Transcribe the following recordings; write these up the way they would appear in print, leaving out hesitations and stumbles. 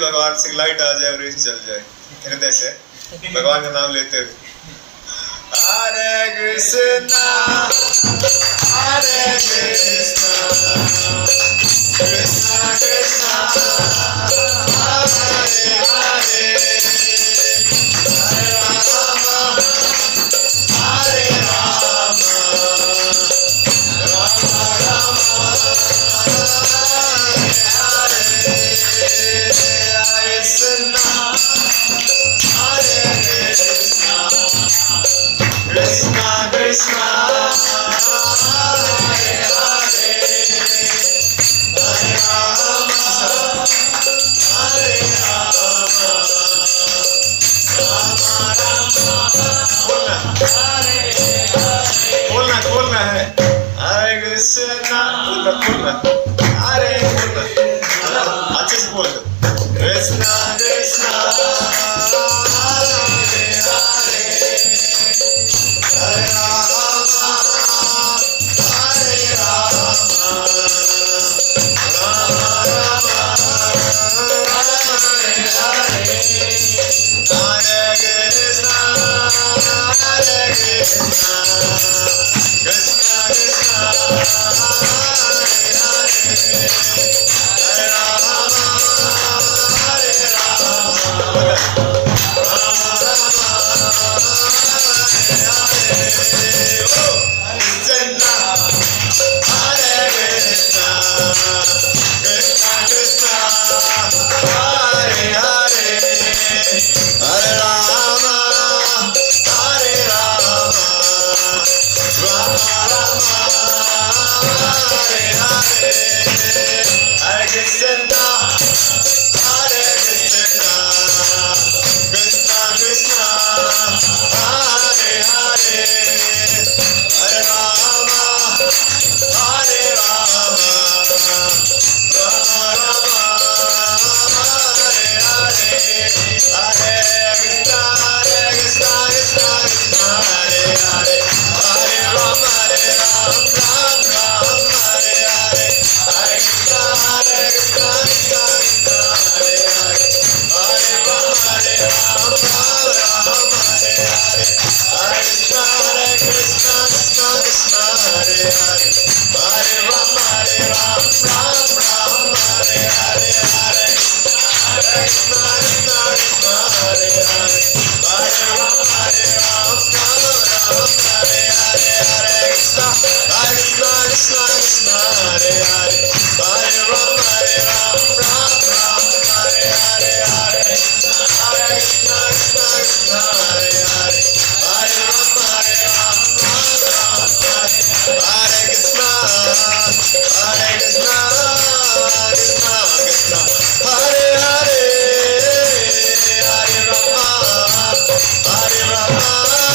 भगवान से लाइट आ जाए और रेंज चल जाए हृदय से भगवान का नाम लेते हुए हरे कृष्णा कृष्णा कृष्णा हरे हरे बोलना अरे बोलना अच्छे से बोल कृष्णा कृष्णा हरे हरे हरे राम हरे राम राम राम हरे हरे हरे कृष्णा कृष्णा कृष्णा हरे हरे हरे राम हरे राम राम राम हरे हरे ओ कृष्णा हरे कृष्णा कृष्णा कृष्णा हरे हरे हरे राम हरे राम राम राम हरे हरे हरे कृष्णा हरे कृष्णा कृष्णा कृष्णा हरे हरे हरे राम हरे राम राम राम हरे हरे हरे कृष्णा कृष्णा कृष्णा हरे हरे हरे राम राम राम हरे हरे हरे कृष्णा कृष्णा कृष्णा हरे हरे हरे राम राम राम हरे हरे हरे कृष्णा कृष्णा कृष्णा हरे हरे हरे राम राम राम हरे हरे हरे कृष्णा कृष्णा कृष्णा हरे हरे हरे राम राम राम हरे हरे हरे कृष्णा कृष्णा कृष्णा हरे हरे हरे राम राम राम हरे हरे हरे कृष्णा कृष्णा कृष्णा हरे हरे हरे राम राम राम हरे Krishna Krishna Krishna Krishna Hare Hare Hare Ram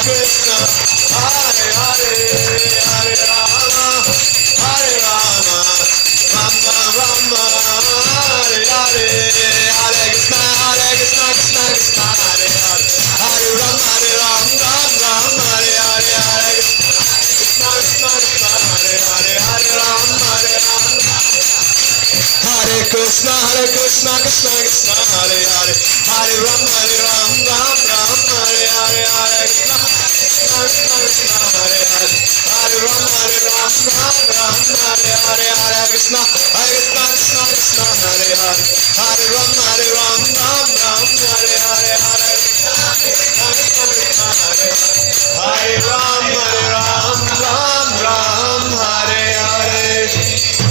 Krishna, Hare Hare, Hare Rama, Hare Rama, Rama Rama, Hare Hare, Hare Krishna, Krishna Krishna, Hare Hare, Hare Rama, Ram Ram, Hare Hare, Hare Krishna, Krishna Krishna, Hare Hare, Hare Rama, Hare Krishna, Krishna Krishna, Hare Hare, Hare Ram, Ram Ram, Hare Hare, Hare Krishna, Krishna Krishna, Hare Hare, Hare Ram, Ram Ram, Hare Hare, Hare Krishna, Krishna Krishna, Hare Hare, Hare Ram, Ram Ram, Hare Hare, Hare Krishna, Krishna Krishna, Hare Hare, Hare Ram, Ram Ram, Hare Hare,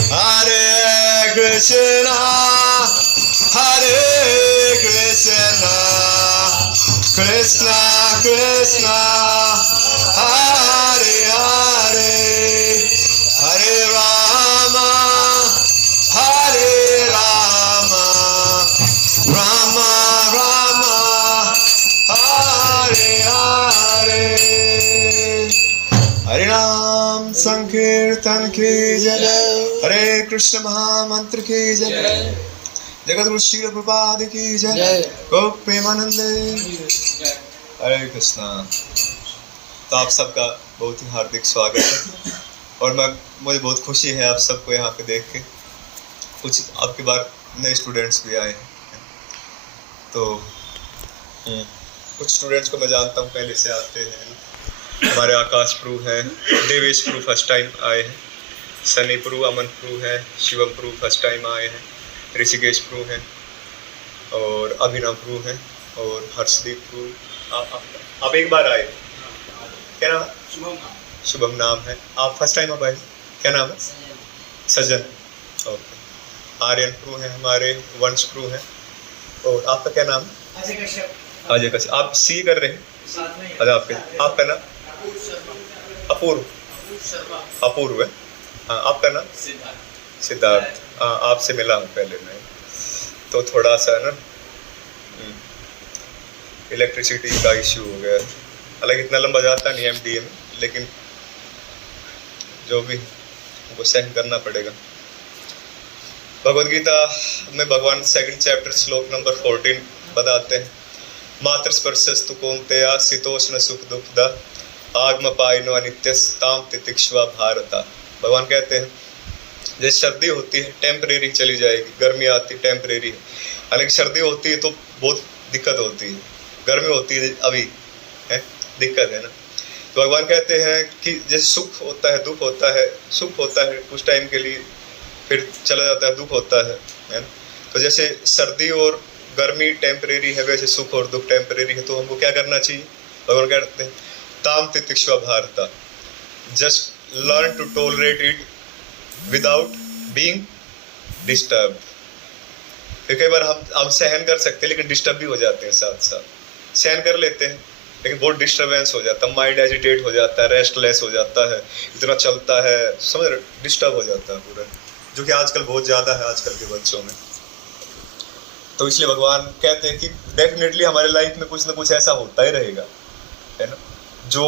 Hare Krishna, Hare Krishna, Krishna Krishna, Hare Hare, Hare Rama, Hare Rama, Rama Rama, Hare Hare, Hare Ram Sankirtan ki jai, Hare Krishna महामंत्र की जय, जगत गुरु श्रील प्रभुपाद की जय, गो प्रेमानंद, हरे कृष्णा। तो आप सबका बहुत ही हार्दिक स्वागत है और मुझे बहुत खुशी है आप सबको यहाँ पे देख के। कुछ आपके बार नए स्टूडेंट्स भी आए हैं, तो कुछ स्टूडेंट्स को मैं जानता हूँ पहले से आते हैं। हमारे आकाश प्रभु है, देवेश प्रभु फर्स्ट टाइम आए हैं, सनी प्रभु, अमन प्रभु है, शिवम प्रभु फर्स्ट टाइम आए हैं, ऋषिकेश प्रभु है और अभिनव प्रभु है और हर्षदीप प्रभु। आप एक बार आए, क्या नाम है? शुभम नाम है। आप फर्स्ट टाइम अब आए, क्या नाम है? सजन। ओके। आर्यन प्रभु है हमारे, वंश प्रभु है और आपका क्या नाम है? अजय कश्यप। आप सी कर रहे हैं? अच्छा, आपका नाम? अपूर्व। अपूर्व है। हाँ, आपका नाम? सिद्धार्थ। हाँ, आपसे मिला हूँ पहले मैं, तो थोड़ा सा ना इलेक्ट्रिसिटी का इश्यू हो गया। हालांकि इतना लंबा जाता नहीं MDA में, लेकिन जो भी उनको सहन करना पड़ेगा। भगवद गीता में भगवान 2nd चैप्टर श्लोक नंबर 14 बताते हैं, मात्र स्पर्शस्तु कौन्तेय शीतोष्ण सुख दुखदा आगम पायनो अनित्यस्ताम तितिक्ष्वा भारता। भगवान कहते हैं जैसे सर्दी होती है टेम्परेरी चली जाएगी, गर्मी आती है टेम्परेरी है। हालांकि सर्दी होती है तो बहुत दिक्कत होती है, गर्मी होती है अभी है दिक्कत है ना। तो भगवान कहते हैं कि जैसे सुख होता है दुख होता है, सुख होता है कुछ टाइम के लिए फिर चला जाता है, दुख होता है ना। तो जैसे सर्दी और गर्मी टेम्परेरी है, वैसे सुख और दुख टेम्परेरी है। तो हमको क्या करना चाहिए? भगवान कहते हैं ताम तितिक्ष्वा भारता, just learn to tolerate it without being disturb. कई बार हम सहन कर सकते हैं लेकिन डिस्टर्ब भी हो जाते हैं, साथ साथ सहन कर लेते हैं लेकिन बहुत डिस्टर्बेंस हो जाता है, माइंड एजिटेट हो जाता है, रेस्टलेस हो जाता है, इतना चलता है, समझ डिस्टर्ब हो जाता है पूरा, जो कि आजकल बहुत ज़्यादा है आजकल के बच्चों में। तो इसलिए भगवान कहते हैं कि डेफिनेटली हमारे लाइफ में कुछ ना कुछ ऐसा होता ही रहेगा, है ना, जो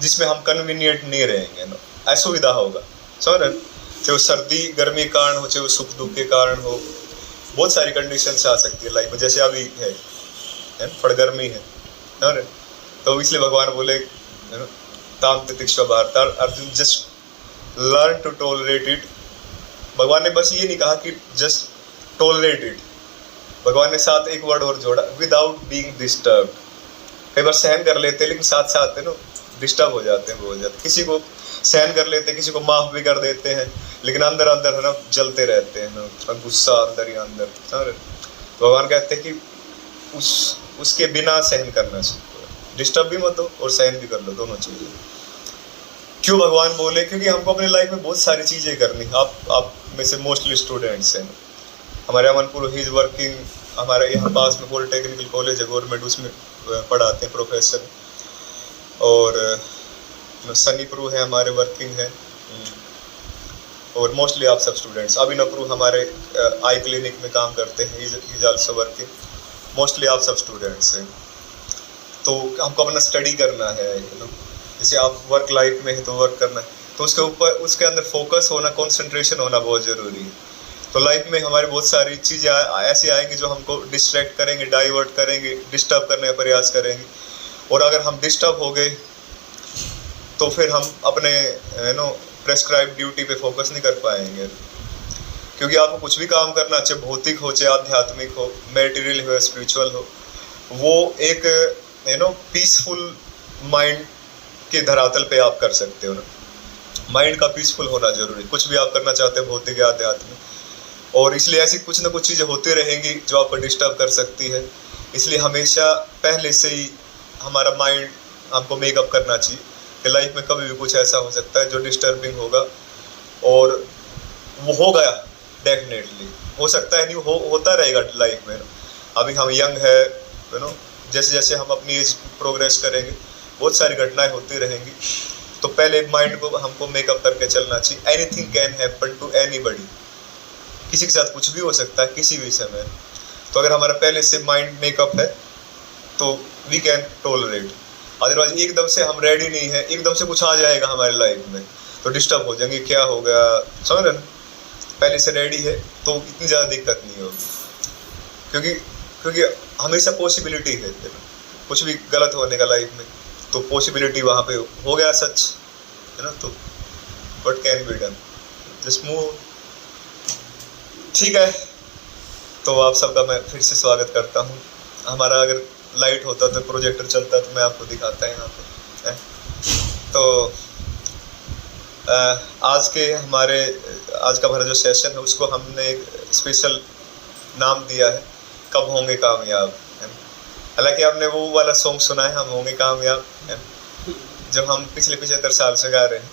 जिसमें हम कन्वीनियंट नहीं रहेंगे ना, असुविधा होगा। समझ रहे, चाहे वो सर्दी गर्मी के कारण हो, चाहे वो सुख दुख के कारण हो, बहुत सारी कंडीशंस आ सकती है लाइफ में, जैसे अभी है थोड़ा गर्मी है ना। तो इसलिए भगवान बोले ताम तितिक्ष्वा भारता, Arjun just learn to tolerate it. भगवान ने बस ये नहीं कहा कि जस्ट टॉलरेट इट, भगवान ने साथ एक वर्ड और जोड़ा, विदाउट बीइंग डिस्टर्ब। कई बार सहन कर लेते हैं लेकिन साथ साथ है ना डिस्टर्ब हो जाते हैं बहुत ज़्यादा। किसी को सहन कर लेते हैं, किसी को माफ़ भी कर देते हैं, लेकिन अंदर अंदर है ना जलते रहते हैं ना, गुस्सा अंदर ही अंदर। भगवान कहते हैं कि उसके बिना सहन करना सीखो, डिस्टर्ब भी मत हो और सहन भी कर लो, दोनों चीज़ें। क्यों भगवान बोले? क्योंकि हमको अपनी लाइफ में बहुत सारी चीज़ें करनी। आप में से मोस्टली स्टूडेंट्स हैं, हमारे अमनपुर ही इज़ वर्किंग, हमारे यहाँ पास में पॉलिटेक्निकल कॉलेज है गवर्नमेंट, उसमें पढ़ाते हैं प्रोफेसर, और सनी प्रभु है हमारे वर्किंग है, और मोस्टली आप सब स्टूडेंट्स। अभिनव प्रभु हमारे आई क्लिनिक में काम करते हैं, he is also working. Mostly आप सब स्टूडेंट्स हैं। तो हमको अपना स्टडी करना है, जैसे आप वर्क लाइफ में है तो वर्क करना है, तो उसके ऊपर उसके अंदर फोकस होना, कंसंट्रेशन होना बहुत ज़रूरी है। तो लाइफ में हमारी बहुत सारी चीज़ें ऐसी आएंगी जो हमको डिस्ट्रैक्ट करेंगे, डाइवर्ट करेंगे, डिस्टर्ब करने का प्रयास करेंगे, और अगर हम डिस्टर्ब हो गए तो फिर हम अपने प्रेस्क्राइब ड्यूटी पे फोकस नहीं कर पाएंगे। क्योंकि आपको कुछ भी काम करना, चाहे भौतिक हो, चाहे आध्यात्मिक हो, मैटेरियल हो, स्पिरिचुअल हो, वो एक पीसफुल माइंड के धरातल पे आप कर सकते हो ना। माइंड का पीसफुल होना जरूरी, कुछ भी आप करना चाहते हो भौतिक या आध्यात्मिक, और इसलिए ऐसी कुछ ना कुछ चीज़ें होती रहेंगी जो आपको डिस्टर्ब कर सकती है। इसलिए हमेशा पहले से ही हमारा माइंड हमको मेकअप करना चाहिए कि लाइफ में कभी भी कुछ ऐसा हो सकता है जो डिस्टर्बिंग होगा, और वो हो गया डेफिनेटली, हो सकता है नहीं होता रहेगा लाइफ में। अभी हम यंग है, जैसे जैसे हम अपनी एज प्रोग्रेस करेंगे बहुत सारी घटनाएं होती रहेंगी, तो पहले माइंड को हमको मेकअप करके चलना चाहिए। Anything can happen to anybody, किसी के साथ कुछ भी हो सकता है किसी भी समय। तो अगर हमारा पहले से माइंड मेकअप है तो वी कैन टॉलरेट, अदरवाइज एकदम से हम रेडी नहीं है, एकदम से कुछ आ जाएगा हमारे लाइफ में तो डिस्टर्ब हो जाएंगे, क्या हो गया, समझ रहे। पहले से रेडी है तो इतनी ज़्यादा दिक्कत नहीं होगी, क्योंकि हमेशा पॉसिबिलिटी है कुछ भी गलत होने का लाइफ में, तो पॉसिबिलिटी वहाँ पे हो गया सच, है ना। तो what can be done, just move. ठीक है, तो आप सबका मैं फिर से स्वागत करता हूँ। हमारा अगर लाइट होता तो प्रोजेक्टर चलता तो मैं आपको दिखाता है यहाँ पे है? तो आज का हमारा जो सेशन है उसको हमने एक स्पेशल नाम दिया है, कब होंगे कामयाब, है। हालांकि आपने वो वाला सॉन्ग सुना है, हम होंगे कामयाब, है, जब हम पिछले 75 साल से गा रहे हैं।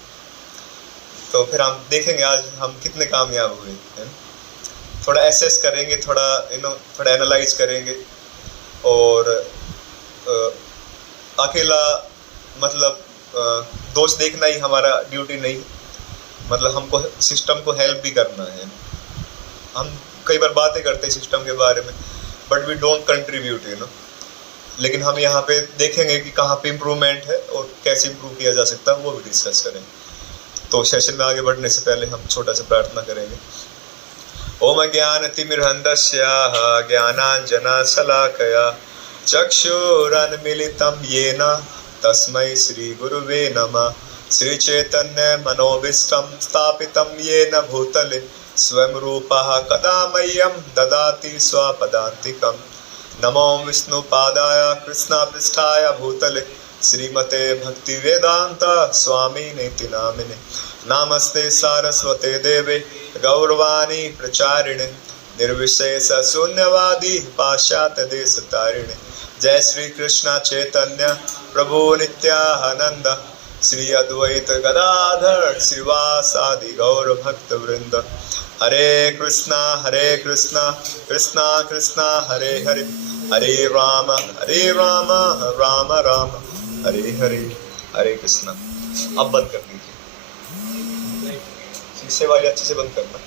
तो फिर हम देखेंगे आज हम कितने कामयाब हुए, है। थोड़ा एसेस करेंगे, थोड़ा एनालाइज करेंगे, और अकेला मतलब दोष देखना ही हमारा ड्यूटी नहीं, मतलब हमको सिस्टम को हेल्प भी करना है। हम कई बार बातें करते हैं सिस्टम के बारे में, बट वी डोंट कंट्रीब्यूट, लेकिन हम यहाँ पे देखेंगे कि कहाँ पे इम्प्रूवमेंट है और कैसे इम्प्रूव किया जा सकता है, वो भी डिस्कस करेंगे। तो सेशन में आगे बढ़ने से पहले हम छोटा सा प्रार्थना करेंगे। ओम ज्ञानतिमिरन्धस्य ज्ञानाञ्जनशलाकया चक्षुरुन्मीलितं येन तस्मै श्रीगुरुवे नमः। श्रीचैतन्य मनोभीष्टं स्थापितं येन भूतले स्वयं रूपः कदा मह्यं ददाति स्वपदान्तिकं। नमो विष्णुपादाय कृष्णपृष्ठाय भूतले श्रीमते भक्तिवेदान्त स्वामिनेति नामिने। नमस्ते सारस्वते देवे गौरवाणी प्रचारिणे निर्विशेष शून्यवादी पाश्चात्य देश तारिणे। जय श्री कृष्ण चैतन्य प्रभु नित्यानंद श्री अद्वैत गदाधर श्रीवासादि गौर भक्त वृंद। हरे कृष्णा कृष्णा कृष्णा हरे हरे, हरे राम राम राम हरे हरे, हरे कृष्णा। अब बंद कर दीजिए, शीशे वाली अच्छे से बंद करना।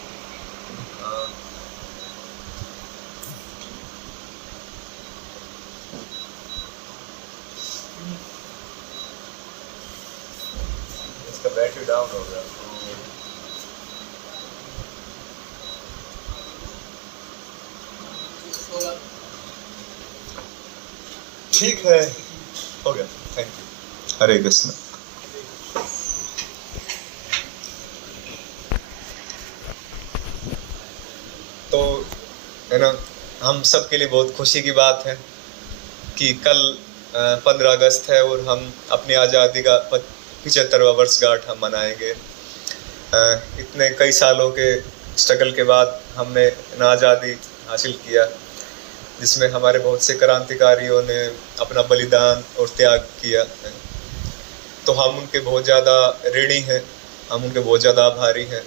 इसका बैटरी डाउन हो गया। ठीक है, हो गया, थैंक यू। हरे कृष्ण। तो है ना, हम सब के लिए बहुत खुशी की बात है कि कल 15 अगस्त है और हम अपनी आज़ादी का 75वां वर्षगांठ हम मनाएंगे। इतने कई सालों के स्ट्रगल के बाद हमने आज़ादी हासिल किया, जिसमें हमारे बहुत से क्रांतिकारियों ने अपना बलिदान और त्याग किया है। तो हम उनके बहुत ज़्यादा ऋणी हैं, हम उनके बहुत ज़्यादा आभारी हैं,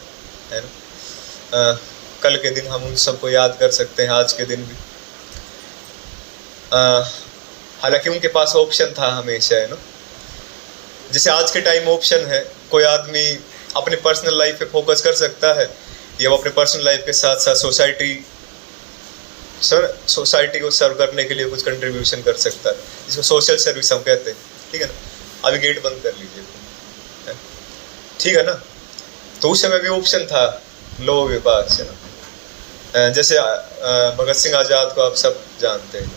है ना। कल के दिन हम उन सबको याद कर सकते हैं, आज के दिन भी। हालांकि उनके पास ऑप्शन था हमेशा, है ना। जैसे आज के टाइम ऑप्शन है, कोई आदमी अपने पर्सनल लाइफ पे फोकस कर सकता है, या वो अपने पर्सनल लाइफ के साथ साथ सोसाइटी सर सोसाइटी को सर्व करने के लिए कुछ कंट्रीब्यूशन कर सकता है, जिसको सोशल सर्विस हम कहते हैं, ठीक है ना। अभी गेट बंद कर लीजिए, ठीक है ना। तो उस समय भी ऑप्शन था लोगों के पास, है ना। जैसे भगत सिंह आज़ाद को आप सब जानते हैं,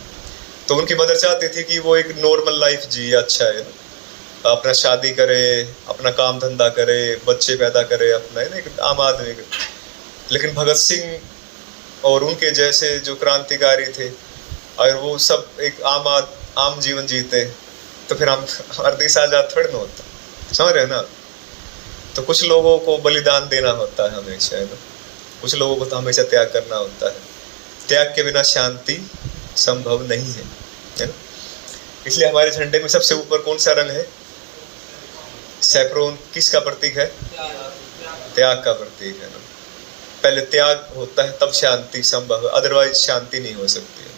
तो उनकी मदर चाहती थी कि वो एक नॉर्मल लाइफ जिए, अच्छा है ना, अपना शादी करे, अपना काम धंधा करे, बच्चे पैदा करे, अपना है ना एक आम आदमी। लेकिन भगत सिंह और उनके जैसे जो क्रांतिकारी थे, अगर वो सब एक आम जीवन जीते तो फिर हम हमारा देश आज़ाद थोड़ी ना होता, समझ रहे हैं ना। तो कुछ लोगों को बलिदान देना होता है हमेशा, है ना। कुछ लोगों को तो हमेशा त्याग करना होता है। त्याग के बिना शांति संभव नहीं है ना। इसलिए हमारे झंडे में सबसे ऊपर कौन सा रंग है? सैफरोन किसका प्रतीक है? त्याग का प्रतीक है ना। पहले त्याग होता है तब शांति संभव है, अदरवाइज शांति नहीं हो सकती है,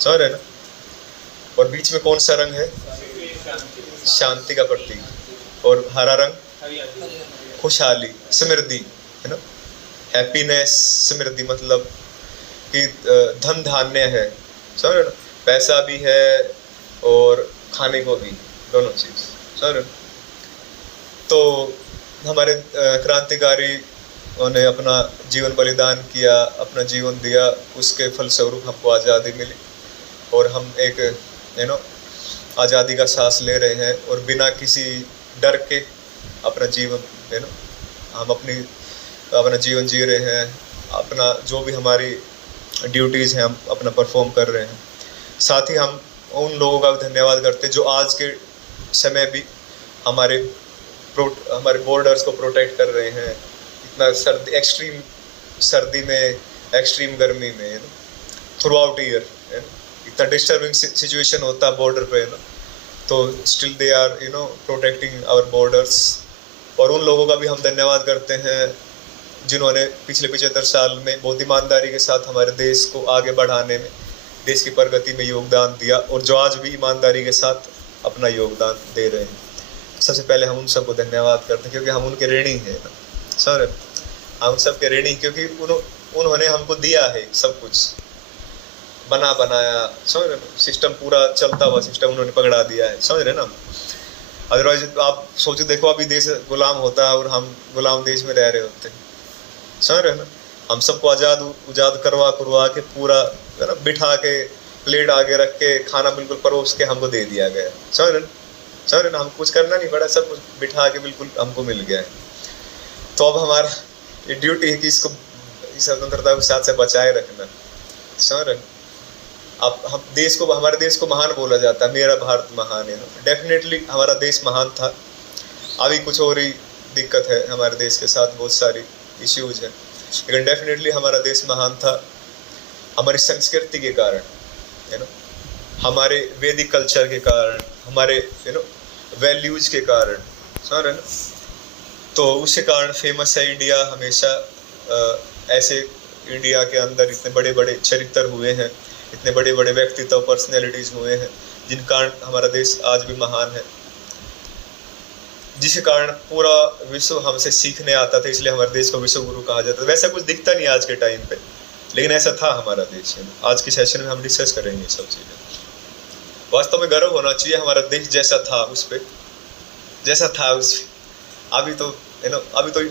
समझ रहे ना। और बीच में कौन सा रंग है? शांति का प्रतीक। और हरा रंग खुशहाली, समृद्धि, है ना। हैप्पीनेस, समृद्धि मतलब कि धन धान्य है, समझ रहे ना। पैसा भी है और खाने को भी, दोनों चीज, समझ रहे। तो हमारे क्रांतिकारी उन्होंने अपना जीवन बलिदान किया, अपना जीवन दिया, उसके फलस्वरूप हमको आज़ादी मिली और हम एक यू नो आज़ादी का सांस ले रहे हैं और बिना किसी डर के अपना जीवन यू नो हम अपना जीवन जी रहे हैं। अपना जो भी हमारी ड्यूटीज़ हैं हम अपना परफॉर्म कर रहे हैं। साथ ही हम उन लोगों का भी धन्यवाद करते हैं जो आज के समय भी हमारे बॉर्डर्स को प्रोटेक्ट कर रहे हैं। इतना एक्सट्रीम सर्दी में, एक्सट्रीम गर्मी में, थ्रू आउट ईयर इतना डिस्टर्बिंग सिचुएशन होता है बॉर्डर पे, ना, तो still they are protecting our borders. और उन लोगों का भी हम धन्यवाद करते हैं जिन्होंने पिछले 75 साल में बहुत ईमानदारी के साथ हमारे देश को आगे बढ़ाने में, देश की प्रगति में योगदान दिया और जो आज भी ईमानदारी के साथ अपना योगदान दे रहे हैं। सबसे पहले हम उन सबको धन्यवाद करते हैं क्योंकि हम उनके ऋणी हैं ना सर। हम सबके ऋणी क्योंकि उन्होंने हमको दिया है सब कुछ, बनाया, समझ रहे ना। सिस्टम पूरा चलता हुआ सिस्टम उन्होंने पकड़ा दिया है, समझ रहे ना। अदरवाइज आप सोचो, देखो अभी देश गुलाम होता है और हम गुलाम देश में रह रहे होते हैं, समझ रहे ना। हम सबको आज़ाद करवा के पूरा ना बिठा के प्लेट आगे रख के खाना बिल्कुल परोस के हमको दे दिया गया, समझ रहे ना। हमको कुछ करना नहीं पड़ा, सब कुछ बिठा के बिल्कुल हमको मिल गया है। तो अब हमारा ये ड्यूटी है कि इसको स्वतंत्रता को साथ से बचाए रखना, समझ रहे। अब हमारे देश को महान बोला जाता है, मेरा भारत महान है। डेफिनेटली हमारा देश महान था। अभी कुछ और ही दिक्कत है हमारे देश के साथ, बहुत सारी इश्यूज हैं, लेकिन डेफिनेटली हमारा देश महान था हमारी संस्कृति के कारण, है ना, हमारे वैदिक कल्चर के कारण, हमारे वैल्यूज के कारण, समझ रहे ना। तो उसके कारण फेमस है इंडिया हमेशा। ऐसे इंडिया के अंदर इतने बड़े बड़े चरित्र हुए हैं, इतने बड़े बड़े व्यक्तित्व, पर्सनैलिटीज हुए हैं, जिन कारण हमारा देश आज भी महान है, जिसके कारण पूरा विश्व हमसे सीखने आता था। इसलिए हमारे देश को विश्व गुरु कहा जाता है। वैसा कुछ दिखता नहीं आज के टाइम पे, लेकिन ऐसा था हमारा देश। आज के सेशन में हम डिस्कस करेंगे सब चीज़ें। वास्तव में गर्व होना चाहिए हमारा देश जैसा था उस पर, जैसा था उस। अभी तो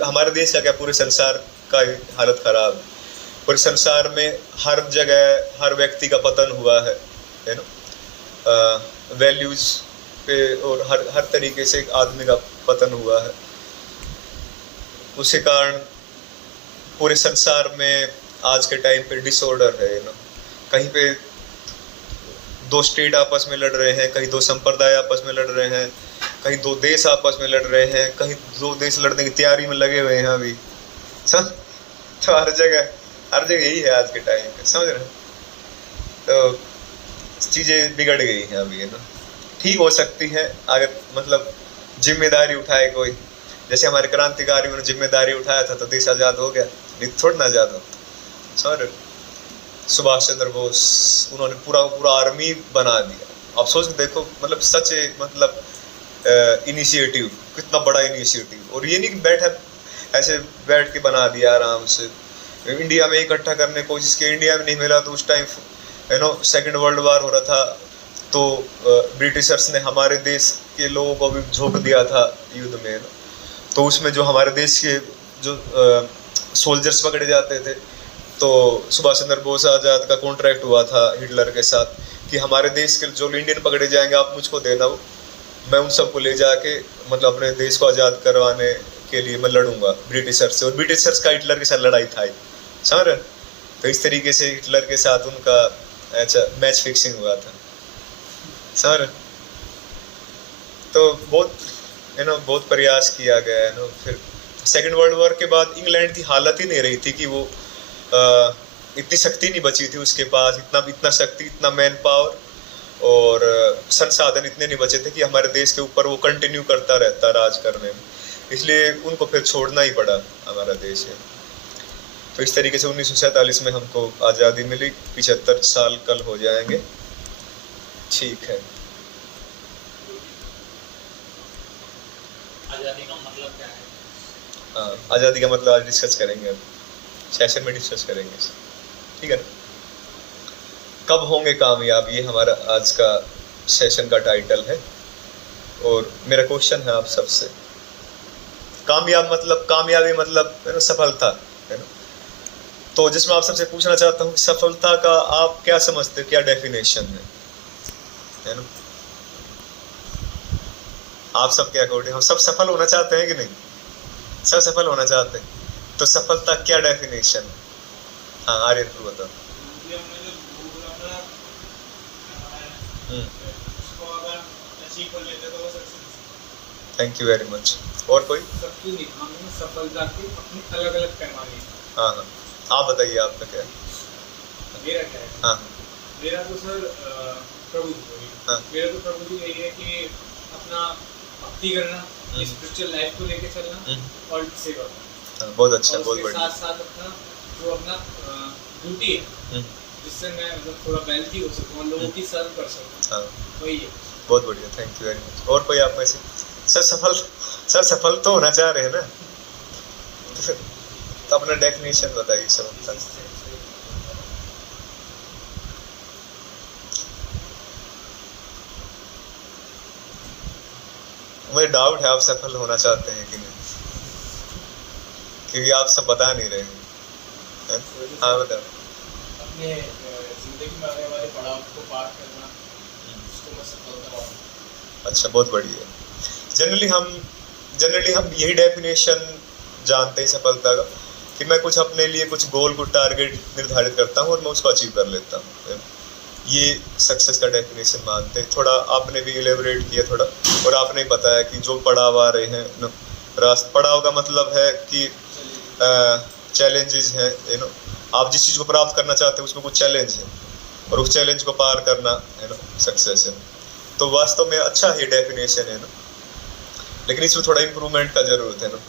हमारे देश का क्या, पूरे संसार का हालत खराब है। पूरे संसार में हर जगह हर व्यक्ति का पतन हुआ है ना, वैल्यूज पे और हर तरीके से एक आदमी का पतन हुआ है। उसी कारण पूरे संसार में आज के टाइम पे डिसऑर्डर है ना। कहीं पे दो स्टेट आपस में लड़ रहे हैं, कहीं दो संप्रदाय आपस में लड़ रहे हैं, कहीं दो देश आपस में लड़ रहे हैं, कहीं दो देश लड़ने की तैयारी में लगे हुए हैं अभी। तो हर जगह यही है आज के टाइम पे, समझ रहे हैं। तो चीज़ें बिगड़ गई हैं अभी, है ना। ठीक हो सकती है अगर मतलब जिम्मेदारी उठाए कोई। जैसे हमारे क्रांतिकारियों ने जिम्मेदारी उठाया था तो देश आज़ाद हो गया, नहीं थोड़ा ना आज़ाद होता, समझ रहे। सुभाष चंद्र बोस, उन्होंने पूरा आर्मी बना दिया। आप सोच देखो, मतलब सच मतलब इनिशिएटिव, कितना बड़ा इनिशिएटिव। और ये नहीं कि ऐसे बैठ के बना दिया आराम से, इंडिया में इकट्ठा करने की कोशिश की, इंडिया में नहीं मिला तो उस टाइम सेकेंड वर्ल्ड वार हो रहा था, तो ब्रिटिशर्स ने हमारे देश के लोगों को भी झोंक दिया था युद्ध में। तो उसमें जो हमारे देश के जो सोल्जर्स पकड़े जाते थे, तो सुभाष चंद्र बोस आज़ाद का कॉन्ट्रैक्ट हुआ था हिटलर के साथ कि हमारे देश के जो इंडियन पकड़े जाएंगे आप मुझको देना, वो मैं उन सबको ले जाके मतलब अपने देश को आज़ाद करवाने के लिए मैं लड़ूंगा ब्रिटिशर्स से। और ब्रिटिशर्स का हिटलर के साथ लड़ाई था, समझ रहे? तो इस तरीके से हिटलर के साथ उनका ऐसा मैच फिक्सिंग हुआ था, समझ रहे? तो बहुत बहुत प्रयास किया गया है फिर सेकेंड वर्ल्ड वॉर के बाद इंग्लैंड की हालत ही नहीं रही थी कि वो इतनी शक्ति नहीं बची थी उसके पास, इतना शक्ति, इतना मैन पावर और संसाधन इतने नहीं बचे थे कि हमारे देश के ऊपर वो कंटिन्यू करता रहता राज करने में, इसलिए उनको फिर छोड़ना ही पड़ा हमारा देश है। तो इस तरीके से 1947 में हमको आज़ादी मिली, 75 साल कल हो जाएंगे। ठीक है, आज़ादी का मतलब क्या है? हाँ, आज़ादी का मतलब आज डिस्कस करेंगे, अब सेशन में डिस्कस करेंगे, ठीक है ना? कब होंगे कामयाब, ये हमारा आज का सेशन का टाइटल है। और मेरा क्वेश्चन है आप सबसे, कामयाब मतलब, कामयाबी मतलब है ना सफलता, है ना? तो जिसमें आप सबसे पूछना चाहता हूँ सफलता का आप क्या समझते हो, क्या डेफिनेशन है ना? आप सब क्या अकॉर्डिंग, हम सब सफल होना चाहते हैं कि नहीं? सब सफल होना चाहते हैं, तो सफलता क्या डेफिनेशन? हाँ आर्यन तू बता। Thank you very much. और कोई? सबकी निभाने में सफलता की अपनी अलग अलग पैमाने। हाँ हाँ, आप बताइए आपका क्या है? मेरा क्या है? हाँ मेरा तो सर प्रभु जी, हाँ, मेरा तो प्रभु जी यही है कि अपना भक्ति करना, स्पिरिचुअल लाइफ को लेके चलना और सेवा करना। हाँ, बहुत अच्छा, और बहुत उसके बढ़िया। साथ साथ अपना जो अपना ड्यूटी है जिससे मैं मतलब थोड़ा वेल्थी हो सकूं और लोगों की सर्व कर सकूं, हाँ वही है। बहुत बढ़िया, थैंक यू वेरी मच। और कोई आप में से? सर सफल तो होना चाह रहे हैं ना, तो अपना डेफिनेशन बताइए सफलता। मुझे डाउट है आप सफल होना चाहते हैं कि नहीं, क्योंकि आप सब बता नहीं रहे हैं। हाँ बताओ। अपने जिंदगी में आने वाले पड़ाव को पार करना, उसको मैं सफलता मानूं। अच्छा, बहुत बढ़िया। जनरली हम यही डेफिनेशन जानते हैं सफलता का कि मैं कुछ अपने लिए कुछ गोल, कुछ टारगेट निर्धारित करता हूँ और मैं उसको अचीव कर लेता हूँ, ये सक्सेस का डेफिनेशन मानते हैं। थोड़ा आपने भी इलेबोरेट किया थोड़ा, और आपने बताया कि जो पड़ाव आ रहे हैं नो, पड़ाव का मतलब है कि चैलेंजेस हैं, आप जिस चीज़ को प्राप्त करना चाहते हैं उसमें कुछ चैलेंज है और उस चैलेंज को पार करना है ना सक्सेस है। तो वास्तव में अच्छा ही डेफिनेशन है ना, लेकिन इसमें थोड़ा इम्प्रूवमेंट का ज़रूरत है ना।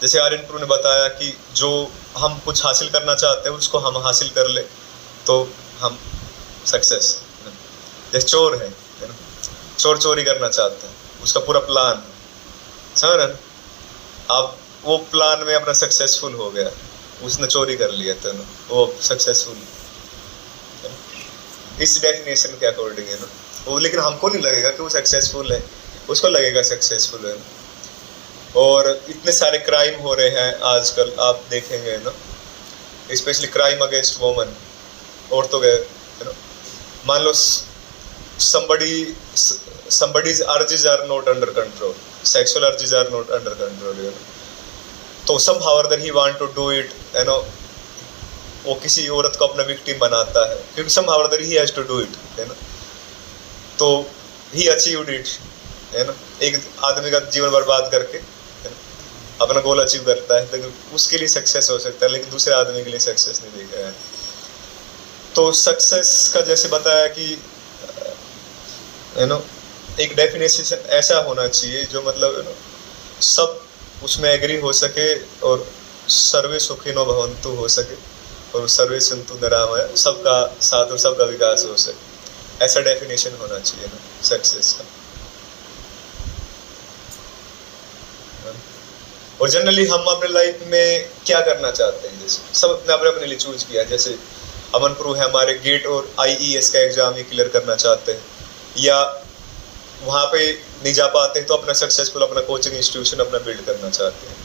जैसे आर्यन प्रू ने बताया कि जो हम कुछ हासिल करना चाहते हैं उसको हम हासिल कर ले तो हम सक्सेस। जैसे चोर है ना, चोर चोरी करना चाहता है, उसका पूरा प्लान समझ रहे ना, अब वो प्लान में अपना सक्सेसफुल हो गया, उसने चोरी कर लिया तो ना वो सक्सेसफुल, इस डेफिनेशन के अकॉर्डिंग है ना वो। लेकिन हमको नहीं लगेगा कि वो सक्सेसफुल है, उसको लगेगा सक्सेसफुल है। और इतने सारे क्राइम हो रहे हैं आजकल, आप देखेंगे ना, स्पेशली क्राइम अगेंस्ट वुमेन, औरतों के मान लो somebody's urges are not under control, sexual urges are not under control, तो somehow or other he want to do it, वो किसी औरत को अपना विक्टिम बनाता है क्योंकि somehow or other he has to do it, है ना, तो he achieved it, है ना। एक आदमी का जीवन बर्बाद करके अपना गोल अचीव करता है तो उसके लिए सक्सेस हो सकता है, लेकिन दूसरे आदमी के लिए सक्सेस नहीं दिखा है। तो सक्सेस का जैसे बताया कि एक डेफिनेशन ऐसा होना चाहिए जो मतलब सब उसमें एग्री हो सके और सर्वे सुखिनो भवन्तु हो सके और सर्वे सन्तु निरामया, सबका साथ और सबका विकास हो सके, ऐसा डेफिनेशन होना चाहिए ना सक्सेस का। और जनरली हम अपने लाइफ में क्या करना चाहते हैं, जैसे सब अपने अपने लिए चूज किया। जैसे अमन प्रो है, हमारे गेट और IES का एग्जाम ये क्लियर करना चाहते हैं, या वहाँ पे नहीं जा पाते तो अपना सक्सेसफुल अपना कोचिंग इंस्टीट्यूशन अपना बिल्ड करना चाहते हैं।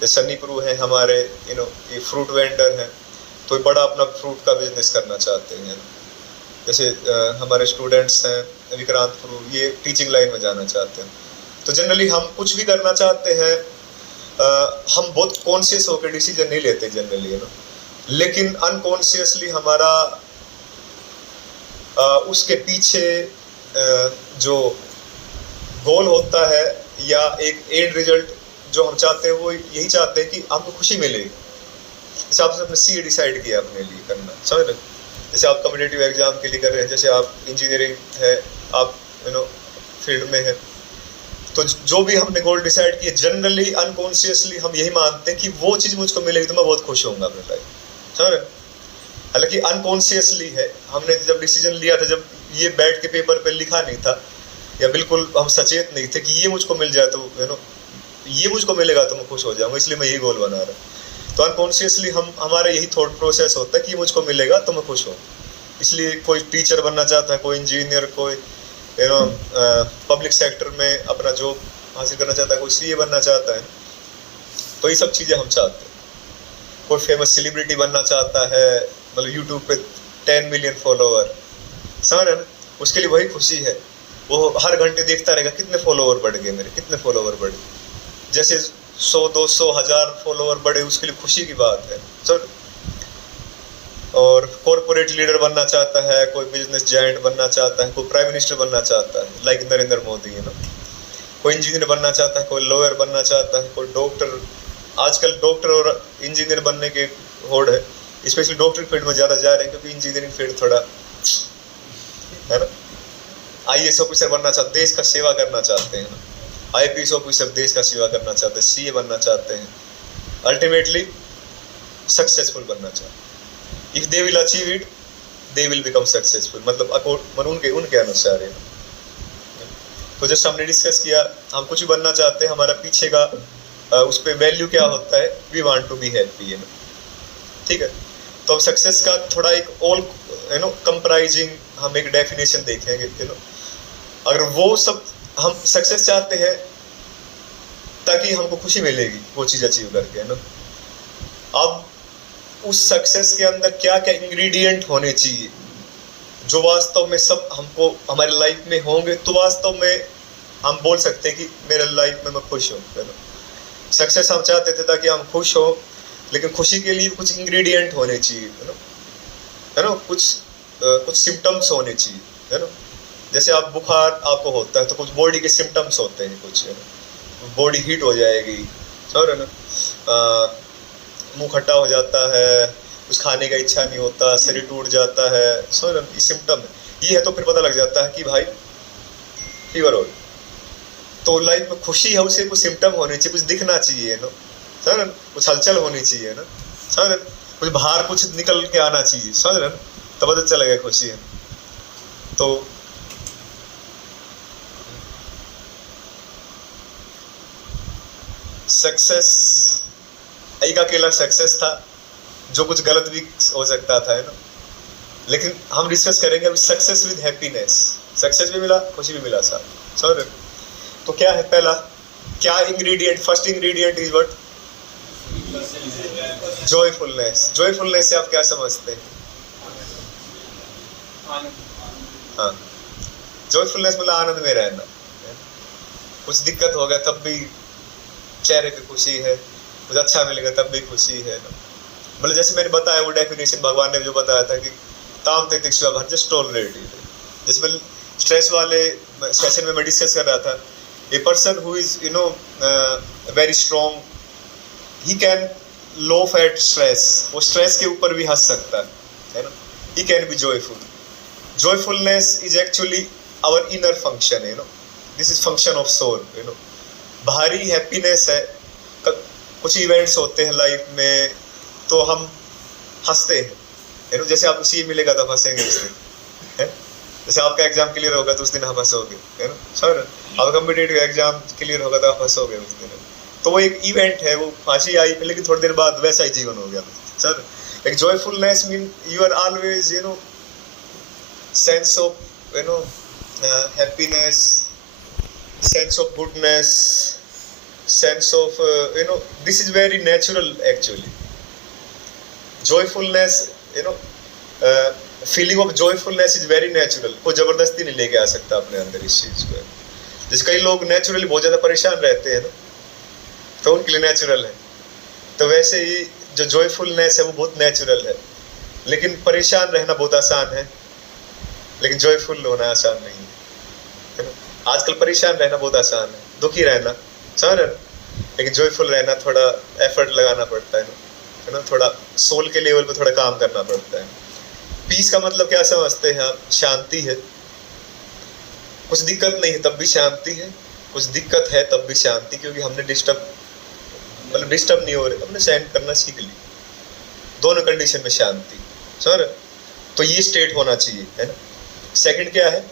जैसे सनी प्रू है हमारे, ये फ्रूट वेंडर है, तो ये बड़ा अपना फ्रूट का बिजनेस करना चाहते हैं। जैसे हमारे स्टूडेंट्स हैं विक्रांत प्रू, ये टीचिंग लाइन में जाना चाहते हैं। तो जनरली हम कुछ भी करना चाहते हैं, हम बहुत कॉन्शियस होकर डिसीजन नहीं लेते जनरली, लेकिन अनकॉन्शियसली हमारा उसके पीछे जो गोल होता है या एक एंड रिजल्ट जो हम चाहते हैं वो यही चाहते हैं कि आपको खुशी मिलेगी। जैसे आपने अपने CA डिसाइड किया अपने लिए करना, समझ रहे? जैसे आप कॉम्पिटिटिव एग्जाम के लिए कर रहे हैं, जैसे आप इंजीनियरिंग है, आप फील्ड में है, तो जो भी हमने गोल डिसाइड किया जनरली अनकॉन्शियसली हम यही मानते हैं कि वो चीज़ मुझको मिलेगी तो मैं बहुत खुश होऊंगा अपने लाइफ, समझ रहे? हालांकि अनकॉन्शियसली है, हमने जब डिसीजन लिया था, जब ये बैठ के पेपर पे लिखा नहीं था, या बिल्कुल हम सचेत नहीं थे कि ये मुझको मिल जाए तो ये मुझको मिलेगा तो मैं खुश हो जाऊंगा, इसलिए मैं यही गोल बना रहा। तो अनकॉन्शियसली हमारा यही थॉट प्रोसेस होता है कि ये मुझको मिलेगा तो मैं खुश हूँ। इसलिए कोई टीचर बनना चाहता है, कोई इंजीनियर, कोई पब्लिक सेक्टर में अपना जॉब हासिल करना चाहता है, कोई CA बनना चाहता है, तो ये सब चीज़ें हम चाहते हैं। कोई फेमस सेलिब्रिटी बनना चाहता है, मतलब यूट्यूब पे 10 मिलियन फॉलोवर, समझ रहे ना, उसके लिए वही खुशी है, वो हर घंटे देखता रहेगा कितने फॉलोवर बढ़ गए मेरे, कितने फॉलोवर बढ़े। जैसे 100, 200, 1000 फॉलोवर बढ़े, उसके लिए खुशी की बात है, सर। और कॉर्पोरेट लीडर बनना चाहता है, कोई बिजनेस जायंट बनना चाहता है, कोई प्राइम मिनिस्टर बनना चाहता है लाइक नरेंद्र मोदी, कोई इंजीनियर बनना चाहता है, कोई लॉयर बनना चाहता है, कोई डॉक्टर। आजकल डॉक्टर और इंजीनियर बनने के होड़ है, स्पेशली डॉक्टर फील्ड में ज़्यादा जा रहे हैं, क्योंकि इंजीनियरिंग फील्ड थोड़ा है ना। IAS ऑफिसर बनना चाहते, देश का सेवा करना चाहते हैं ना, IPS ऑफिसर देश का सेवा करना चाहते हैं, CA बनना चाहते हैं, अल्टीमेटली सक्सेसफुल बनना चाहते हैं। If they will achieve it they will become successful, मतलब उनके अनुसार है। तो जैसे हमने डिस्कस किया, हम कुछ भी बनना चाहते हैं, हमारा पीछे का उस पर वैल्यू क्या होता है, we want to be happy, है ना, ठीक है। तो अब सक्सेस का थोड़ा एक ऑल कंप्राइजिंग हम एक डेफिनेशन देखेंगे, अगर वो सब हम सक्सेस चाहते हैं ताकि हमको खुशी मिलेगी वो चीज़ अचीव करके, है ना। अब उस सक्सेस के अंदर क्या क्या इंग्रेडिएंट होने चाहिए जो वास्तव में सब हमको हमारे लाइफ में होंगे, तो वास्तव में हम बोल सकते हैं कि मेरे लाइफ में मैं खुश हूँ, है ना। सक्सेस हम चाहते थे ताकि हम खुश हो, लेकिन खुशी के लिए कुछ इंग्रेडिएंट होने चाहिए, है ना, कुछ सिम्टम्स होने चाहिए, है ना। जैसे आप बुखार आपको होता है तो कुछ बॉडी के सिम्टम्स होते हैं, कुछ, है ना, बॉडी हीट हो जाएगी, समझ रहे ना, मुंह खट्टा हो जाता है, कुछ खाने का इच्छा नहीं होता, शरीर टूट जाता है, समझ रहे, ये सिम्टम है। ये है तो फिर पता लग जाता है कि भाई फीवर हो। तो लाइफ में खुशी है, उसे कुछ सिम्टम होने चाहिए, कुछ दिखना चाहिए ना, समझ रहे, कुछ हलचल होनी चाहिए ना, समझ रहे, कुछ बाहर कुछ निकल के आना चाहिए, समझ रहे, तब पता चलेगा खुशी है। तो सक्सेस एक अकेला सक्सेस था जो कुछ गलत भी हो सकता था, है ना, लेकिन हम डिस्कस करेंगे अभी सक्सेस विद हैप्पीनेस। सक्सेस भी मिला, खुशी भी मिला साथ, समझ रहे। तो क्या है पहला, क्या ingredient, first ingredient is what, joyfulness. Joyfulness से आप क्या समझते हैं? हाँ, जॉयफुलनेस मतलब आनंद में रहना। कुछ दिक्कत हो गया तब भी चेहरे पे खुशी है, कुछ अच्छा मिलेगा तब भी खुशी है, मतलब जैसे मैंने बताया वो डेफिनेशन भगवान ने जो बताया था कि ताम ते तिक्ष्वा भर जस्ट टॉलरेट इट। जैसे मैं स्ट्रेस वाले सेशन में मैं डिस्कस कर रहा था, a person who is very strong, he can laugh at stress, वो स्ट्रेस के ऊपर भी हंस सकता है ना, he can be joyful. Joyfulness is actually our inner function, you know, this is function of soul, you know. बाहरी happiness है, कुछ इवेंट्स होते हैं लाइफ में तो हम हंसते हैं, यू नो, जैसे आपको CA मिलेगा तो आप हंसेंगे उस दिन, है, जैसे आपका एग्जाम क्लियर होगा तो उस दिन आप हंसोगे, है ना, सर, आपका कॉम्पिटिटिव एग्जाम क्लियर होगा तो आप हंसोगे उस दिन। तो वो एक इवेंट है, वो फांसी आई लेकिन थोड़ी देर बाद वैसा ही जीवन हो गया, sir like joyfulness mean you are always sense of happiness, sense of goodness, sense of this is very natural actually. Joyfulness feeling of joyfulness is very natural. कोई जबरदस्ती नहीं लेके आ सकता अपने अंदर इस चीज को। जैसे कई लोग नेचुरली बहुत ज्यादा परेशान रहते हैं ना, तो उनके लिए नेचुरल है, तो वैसे ही जो जॉयफुलनेस है वो बहुत नेचुरल है। लेकिन परेशान रहना बहुत आसान है, लेकिन जॉयफुल होना आसान नहीं है। आजकल परेशान रहना बहुत आसान है, दुखी रहना समझ रहे, लेकिन जॉयफुल रहना थोड़ा एफर्ट लगाना पड़ता है ना, थोड़ा सोल के लेवल पे थोड़ा काम करना पड़ता है। पीस का मतलब क्या समझते हैं आप? शांति है, कुछ दिक्कत नहीं है तब भी शांति है, कुछ दिक्कत है तब भी शांति, क्योंकि हमने डिस्टर्ब नहीं हो रहे, हमने सहन करना सीख ली। दोनों कंडीशन में शांति, समझ रहे? तो ये स्टेट होना चाहिए, है ना। सेकंड क्या है?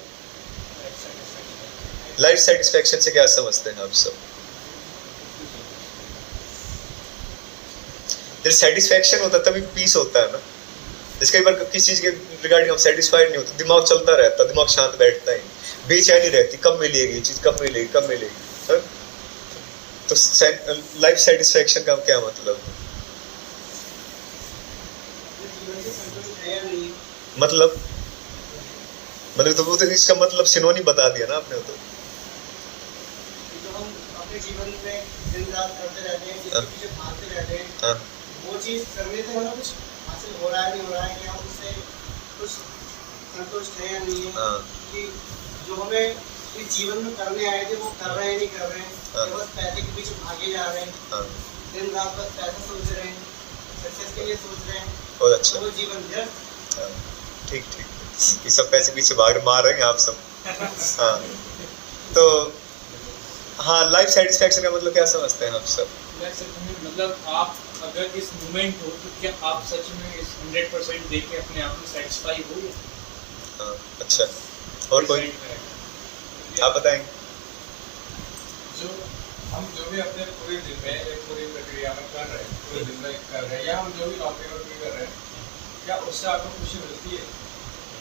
लाइफ सेटिस्फैक्शन से क्या समझते हैं आप सब? जब सेटिस्फैक्शन होता है तभी पीस होता है ना। जैसे कई बार किसी चीज के रिगार्डिंग हम सेटिस्फाइड नहीं होते, दिमाग चलता रहता, दिमाग शांत बैठता ही, बेचैनी रहती, कब मिलेगी चीज, कब मिलेगी। तो लाइफ सेटिस्फैक्शन का क्या मतलब? मतलब तो वो तो इसका मतलब सिनोनिम बता दिया ना आपने। तो हम अपने जीवन में दिन रात करते रहते हैं, जिसके पीछे भागते रहते हैं, वो चीज करने से हमें कुछ हासिल हो रहा है नहीं हो रहा है, कि हम उससे कुछ संतुष्ट है या नहीं है, कि जो हमें इस जीवन में करने आए थे वो कर रहे हैं नहीं कर रहे हैं, बस पैसे के पीछे भागे जा रहे हैं, दिन रात बस पैसा सोच रहे हैं, सक्सेस के लिए सोच रहे हैं। बहुत अच्छा, वो जीवन व्यर्थ। ठीक ये सब पैसे पीछे भाग मार रहे हैं आप सब। हाँ, तो हाँ, लाइफ सेटिस्फैक्शन का मतलब क्या समझते हैं आप सब? मतलब आप अगर इस मोमेंट हो तो क्या आप सच में इस 100% देख के अपने आप में सेटिस्फाई हो? हाँ, अच्छा। और कोई आप बताएंगे? जो भी अपने पूरे दिन में एक पूरी प्रक्रिया में कर रहे हैं, पूरे दिन में कर रहे हैं, या हम जो भी नौकरी वोकरी कर रहे हैं, क्या उससे आपको खुशी मिलती है?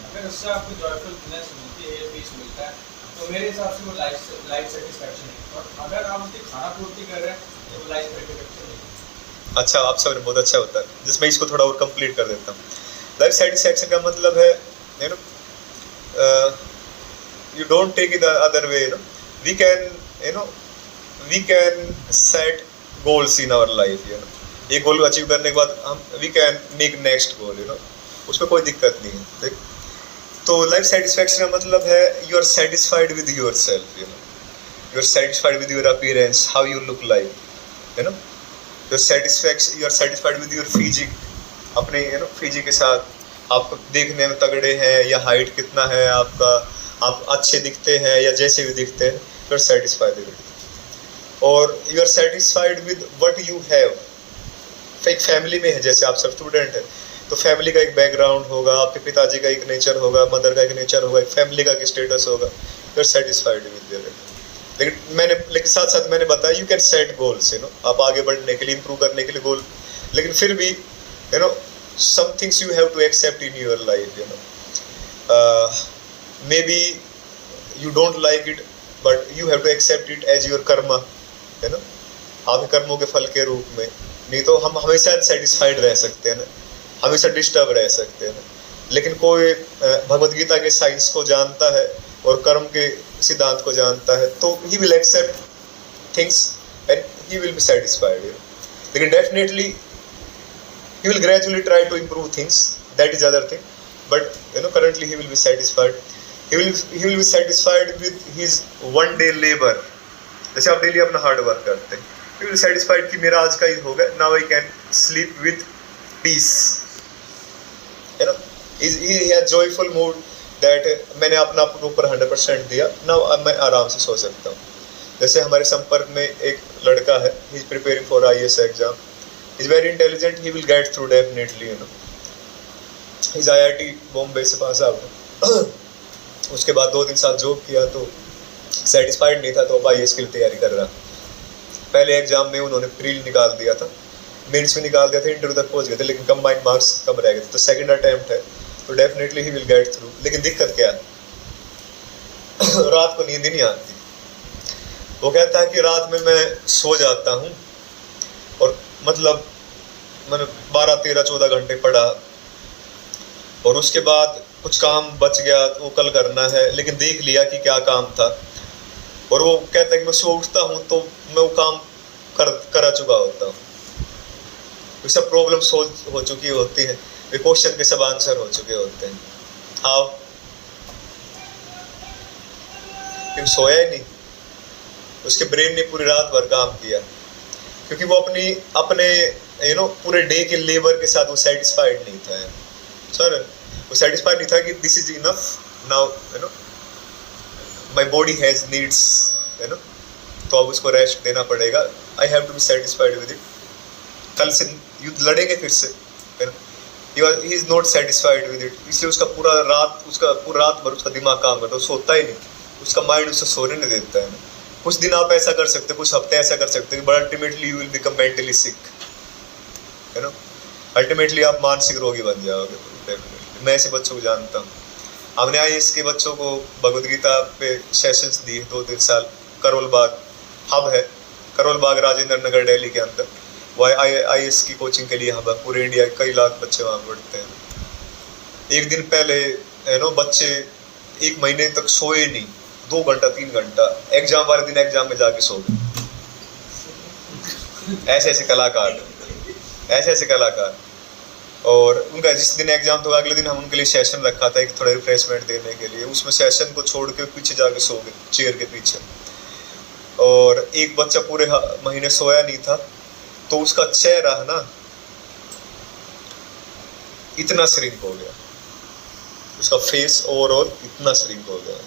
अगर उससे आपको जॉयफुलनेस मिलती है या पीस मिलता है, तो मेरे हिसाब से वो लाइफ सेटिस्फैक्शन है। और अगर आप उसकी खाना पूर्ति कर रहे हैं तो वो लाइफ सेटिस्फैक्शन है। अच्छा, आप सब बहुत अच्छा होता है, जिसमें इसको थोड़ा और कंप्लीट कर देता हूँ। लाइफ सेटिस्फैक्शन का मतलब है you don't take it the other way, we can set goals in our life, एक गोल को अचीव करने के बाद हम we can make next goal, उसमें कोई दिक्कत नहीं है। देख, तो लाइफ सेटिस्फैक्शन का मतलब है you are satisfied with yourself, you are satisfied with your appearance, how you look like, you are satisfied with your physique, अपने फिजिक के साथ आप देखने में तगड़े हैं या हाइट कितना है आपका, आप अच्छे दिखते हैं या जैसे भी दिखते हैं, you are satisfied with it. और you are satisfied with what you have. एक फैमिली में है, जैसे आप सब स्टूडेंट हैं, तो फैमिली का एक बैकग्राउंड होगा, आपके पिताजी का एक नेचर होगा, मदर का एक नेचर होगा, एक फैमिली का एक स्टेटस होगा, you are satisfied with there. लेकिन साथ साथ मैंने बताया यू कैन सेट गोल्स, आप आगे बढ़ने के लिए, इंप्रूव करने के लिए गोल, लेकिन फिर भी some things you have to accept in your life, maybe you don't like it but you have to accept it as your karma, आपके कर्मों के फल के रूप में। नहीं तो हम हमेशा अनसेटिस्फाइड रह सकते हैं ना, हमेशा डिस्टर्ब रह सकते हैं ना। लेकिन कोई भगवद गीता के साइंस को जानता है और कर्म के सिद्धांत को जानता है, तो he will accept things and he will be satisfied, लेकिन definitely he will gradually try to improve things, that is other thing, but currently he will be satisfied. He will be satisfied with his one day labor. जैसे आप daily अपना hard work करते हैं, he will be satisfied कि मेरा आज का ही हो गया, now I can sleep with peace, he has joyful mood that मैंने अपना ऊपर 100% दिया, now मैं आराम से सो सकता हूँ। जैसे हमारे संपर्क में एक लड़का है, he is preparing for IAS exam, is very intelligent, he will get through definitely, he's IIT Bombay से पास आउट। उसके बाद 2-3 साल जॉब किया तो सेटिस्फाइड नहीं था, तो अब IAS की तैयारी कर रहा। पहले एग्जाम में उन्होंने प्रील निकाल दिया था, मेंस में निकाल दिया था, इंटरव्यू तक पहुंच गए थे, लेकिन कंबाइंड मार्क्स कम रह गए थे, तो सेकंड अटेम्प्ट है तो definitely he will get through. लेकिन दिक्कत क्या है, रात को नींद ही नहीं आती। वो कहता है कि रात में मैं सो जाता हूँ और मतलब मैंने 12, 13, 14 घंटे पढ़ा और उसके बाद कुछ काम बच गया तो वो कल करना है, लेकिन देख लिया कि क्या काम था, और वो कहता है कि मैं सो उठता हूँ तो मैं वो काम करा चुका होता हूँ। वो सब प्रॉब्लम सोल्व हो चुकी होती है, क्वेश्चन के सब आंसर हो चुके होते हैं। हाउ क्यों सोया ही नहीं, उसके ब्रेन ने पूरी रात भर काम किया, क्योंकि वो अपने पूरे डे के लेबर के साथ वो सेटिस्फाइड नहीं था सर। वो सेटिस्फाइड नहीं था कि this is enough now, my body has needs, तो अब उसको रेस्ट देना पड़ेगा। I have to be satisfied with it. कल से युद्ध लड़ेंगे फिर से, he is not satisfied with it, इसलिए उसका पूरा रात भर उसका दिमाग काम करता है, वो सोता ही नहीं, उसका माइंड उसे सोने नहीं देता है। कुछ दिन आप ऐसा कर सकते, कुछ हफ्ते ऐसा कर सकते हैं, but ultimately you will become mentally sick, ultimately आप मानसिक रोगी बन जाओगे। डेफिनेटली मैं ऐसे बच्चों को जानता हूँ। हमने IAS के बच्चों को भगवद गीता पे सेशंस दिए 2-3 साल। करोल बाग हब है, करोल बाग राजेंद्र नगर दिल्ली के अंदर, वो IAS की कोचिंग के लिए हब है। पूरे इंडिया के कई लाख बच्चे वहाँ पढ़ते हैं। एक दिन पहले बच्चे 1 महीने तक सोए नहीं, 2 घंटा 3 घंटा, एग्जाम वाले दिन एग्जाम में जाके सो गए। ऐसे कलाकार। और उनका जिस दिन एग्जाम था अगले दिन हम उनके लिए सेशन रखा था, एक थोड़ा रिफ्रेशमेंट देने के लिए। उसमें सेशन को छोड़ के पीछे जाके सो गए, चेयर के पीछे। और एक बच्चा पूरे महीने सोया नहीं था, तो उसका चेहरा है ना इतना श्रिंक हो गया, उसका फेस ओवरऑल इतना श्रिंक हो गया,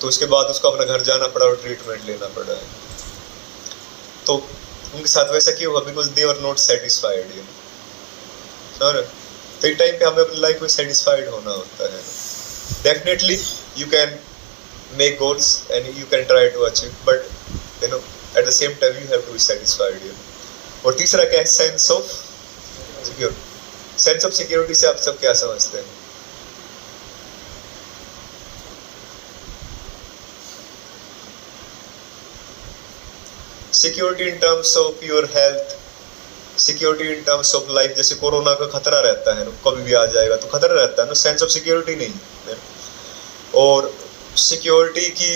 तो उसके बाद उसको अपना घर जाना पड़ा और ट्रीटमेंट लेना पड़ा है। तो उनके साथ वैसा क्यों हुआ? Because they are not satisfied, sir. तो इस टाइम पे हमें अपनी लाइफ में सेटिस्फाइड होना होता है। Definitely you can make goals and you can try to achieve, but at the same time you have to be satisfied. और तीसरा क्या है? Sense of security. Sense of security से आप सब क्या समझते हैं? Security in terms of your health, security in terms of life. जैसे कोरोना का खतरा रहता है ना, कभी भी आ जाएगा तो खतरा रहता है ना, सेंस ऑफ सिक्योरिटी नहीं है। और सिक्योरिटी की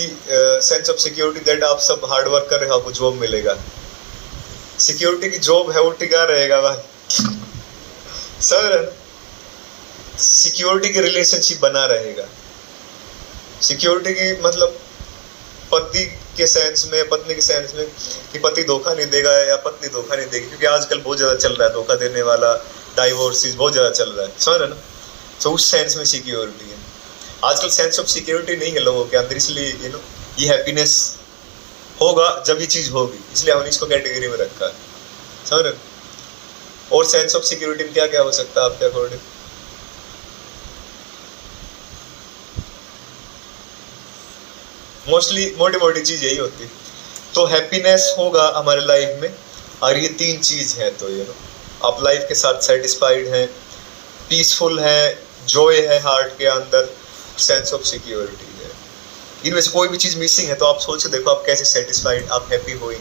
सेंस ऑफ सिक्योरिटी दैट आप सब हार्ड वर्क कर रहे हो, आपको जॉब मिलेगा। सिक्योरिटी की जॉब है वो टिका रहेगा भाई सर। सिक्योरिटी की रिलेशनशिप बना रहेगा। सिक्योरिटी की मतलब पति के सेंस में, पत्नी के सेंस में कि पति धोखा नहीं देगा या पत्नी धोखा नहीं देगी, क्योंकि आजकल बहुत ज़्यादा चल रहा है धोखा देने वाला, डाइवोर्सेस बहुत ज़्यादा चल रहा है, समझ रहे ना। तो उस सेंस में सिक्योरिटी है। आजकल सेंस ऑफ सिक्योरिटी नहीं है लोगों के अंदर, इसलिए ये हैप्पीनेस होगा जब ये चीज़ होगी, इसलिए हमने इसको कैटेगरी में रखा है, समझ रहे। और सेंस ऑफ सिक्योरिटी में क्या क्या हो सकता है आपके अकॉर्डिंग? मोस्टली मोटी मोटी चीज यही होती है। तो हैप्पीनेस होगा हमारे लाइफ में, और ये 3 चीज है। तो आप लाइफ के साथ सेटिस्फाइड हैं, पीसफुल है, जॉय है हार्ट के अंदर, सेंस ऑफ सिक्योरिटी है। इनमें से कोई भी चीज मिसिंग है तो आप सोच के देखो आप कैसे सेटिस्फाइड, आप हैप्पी होंगे।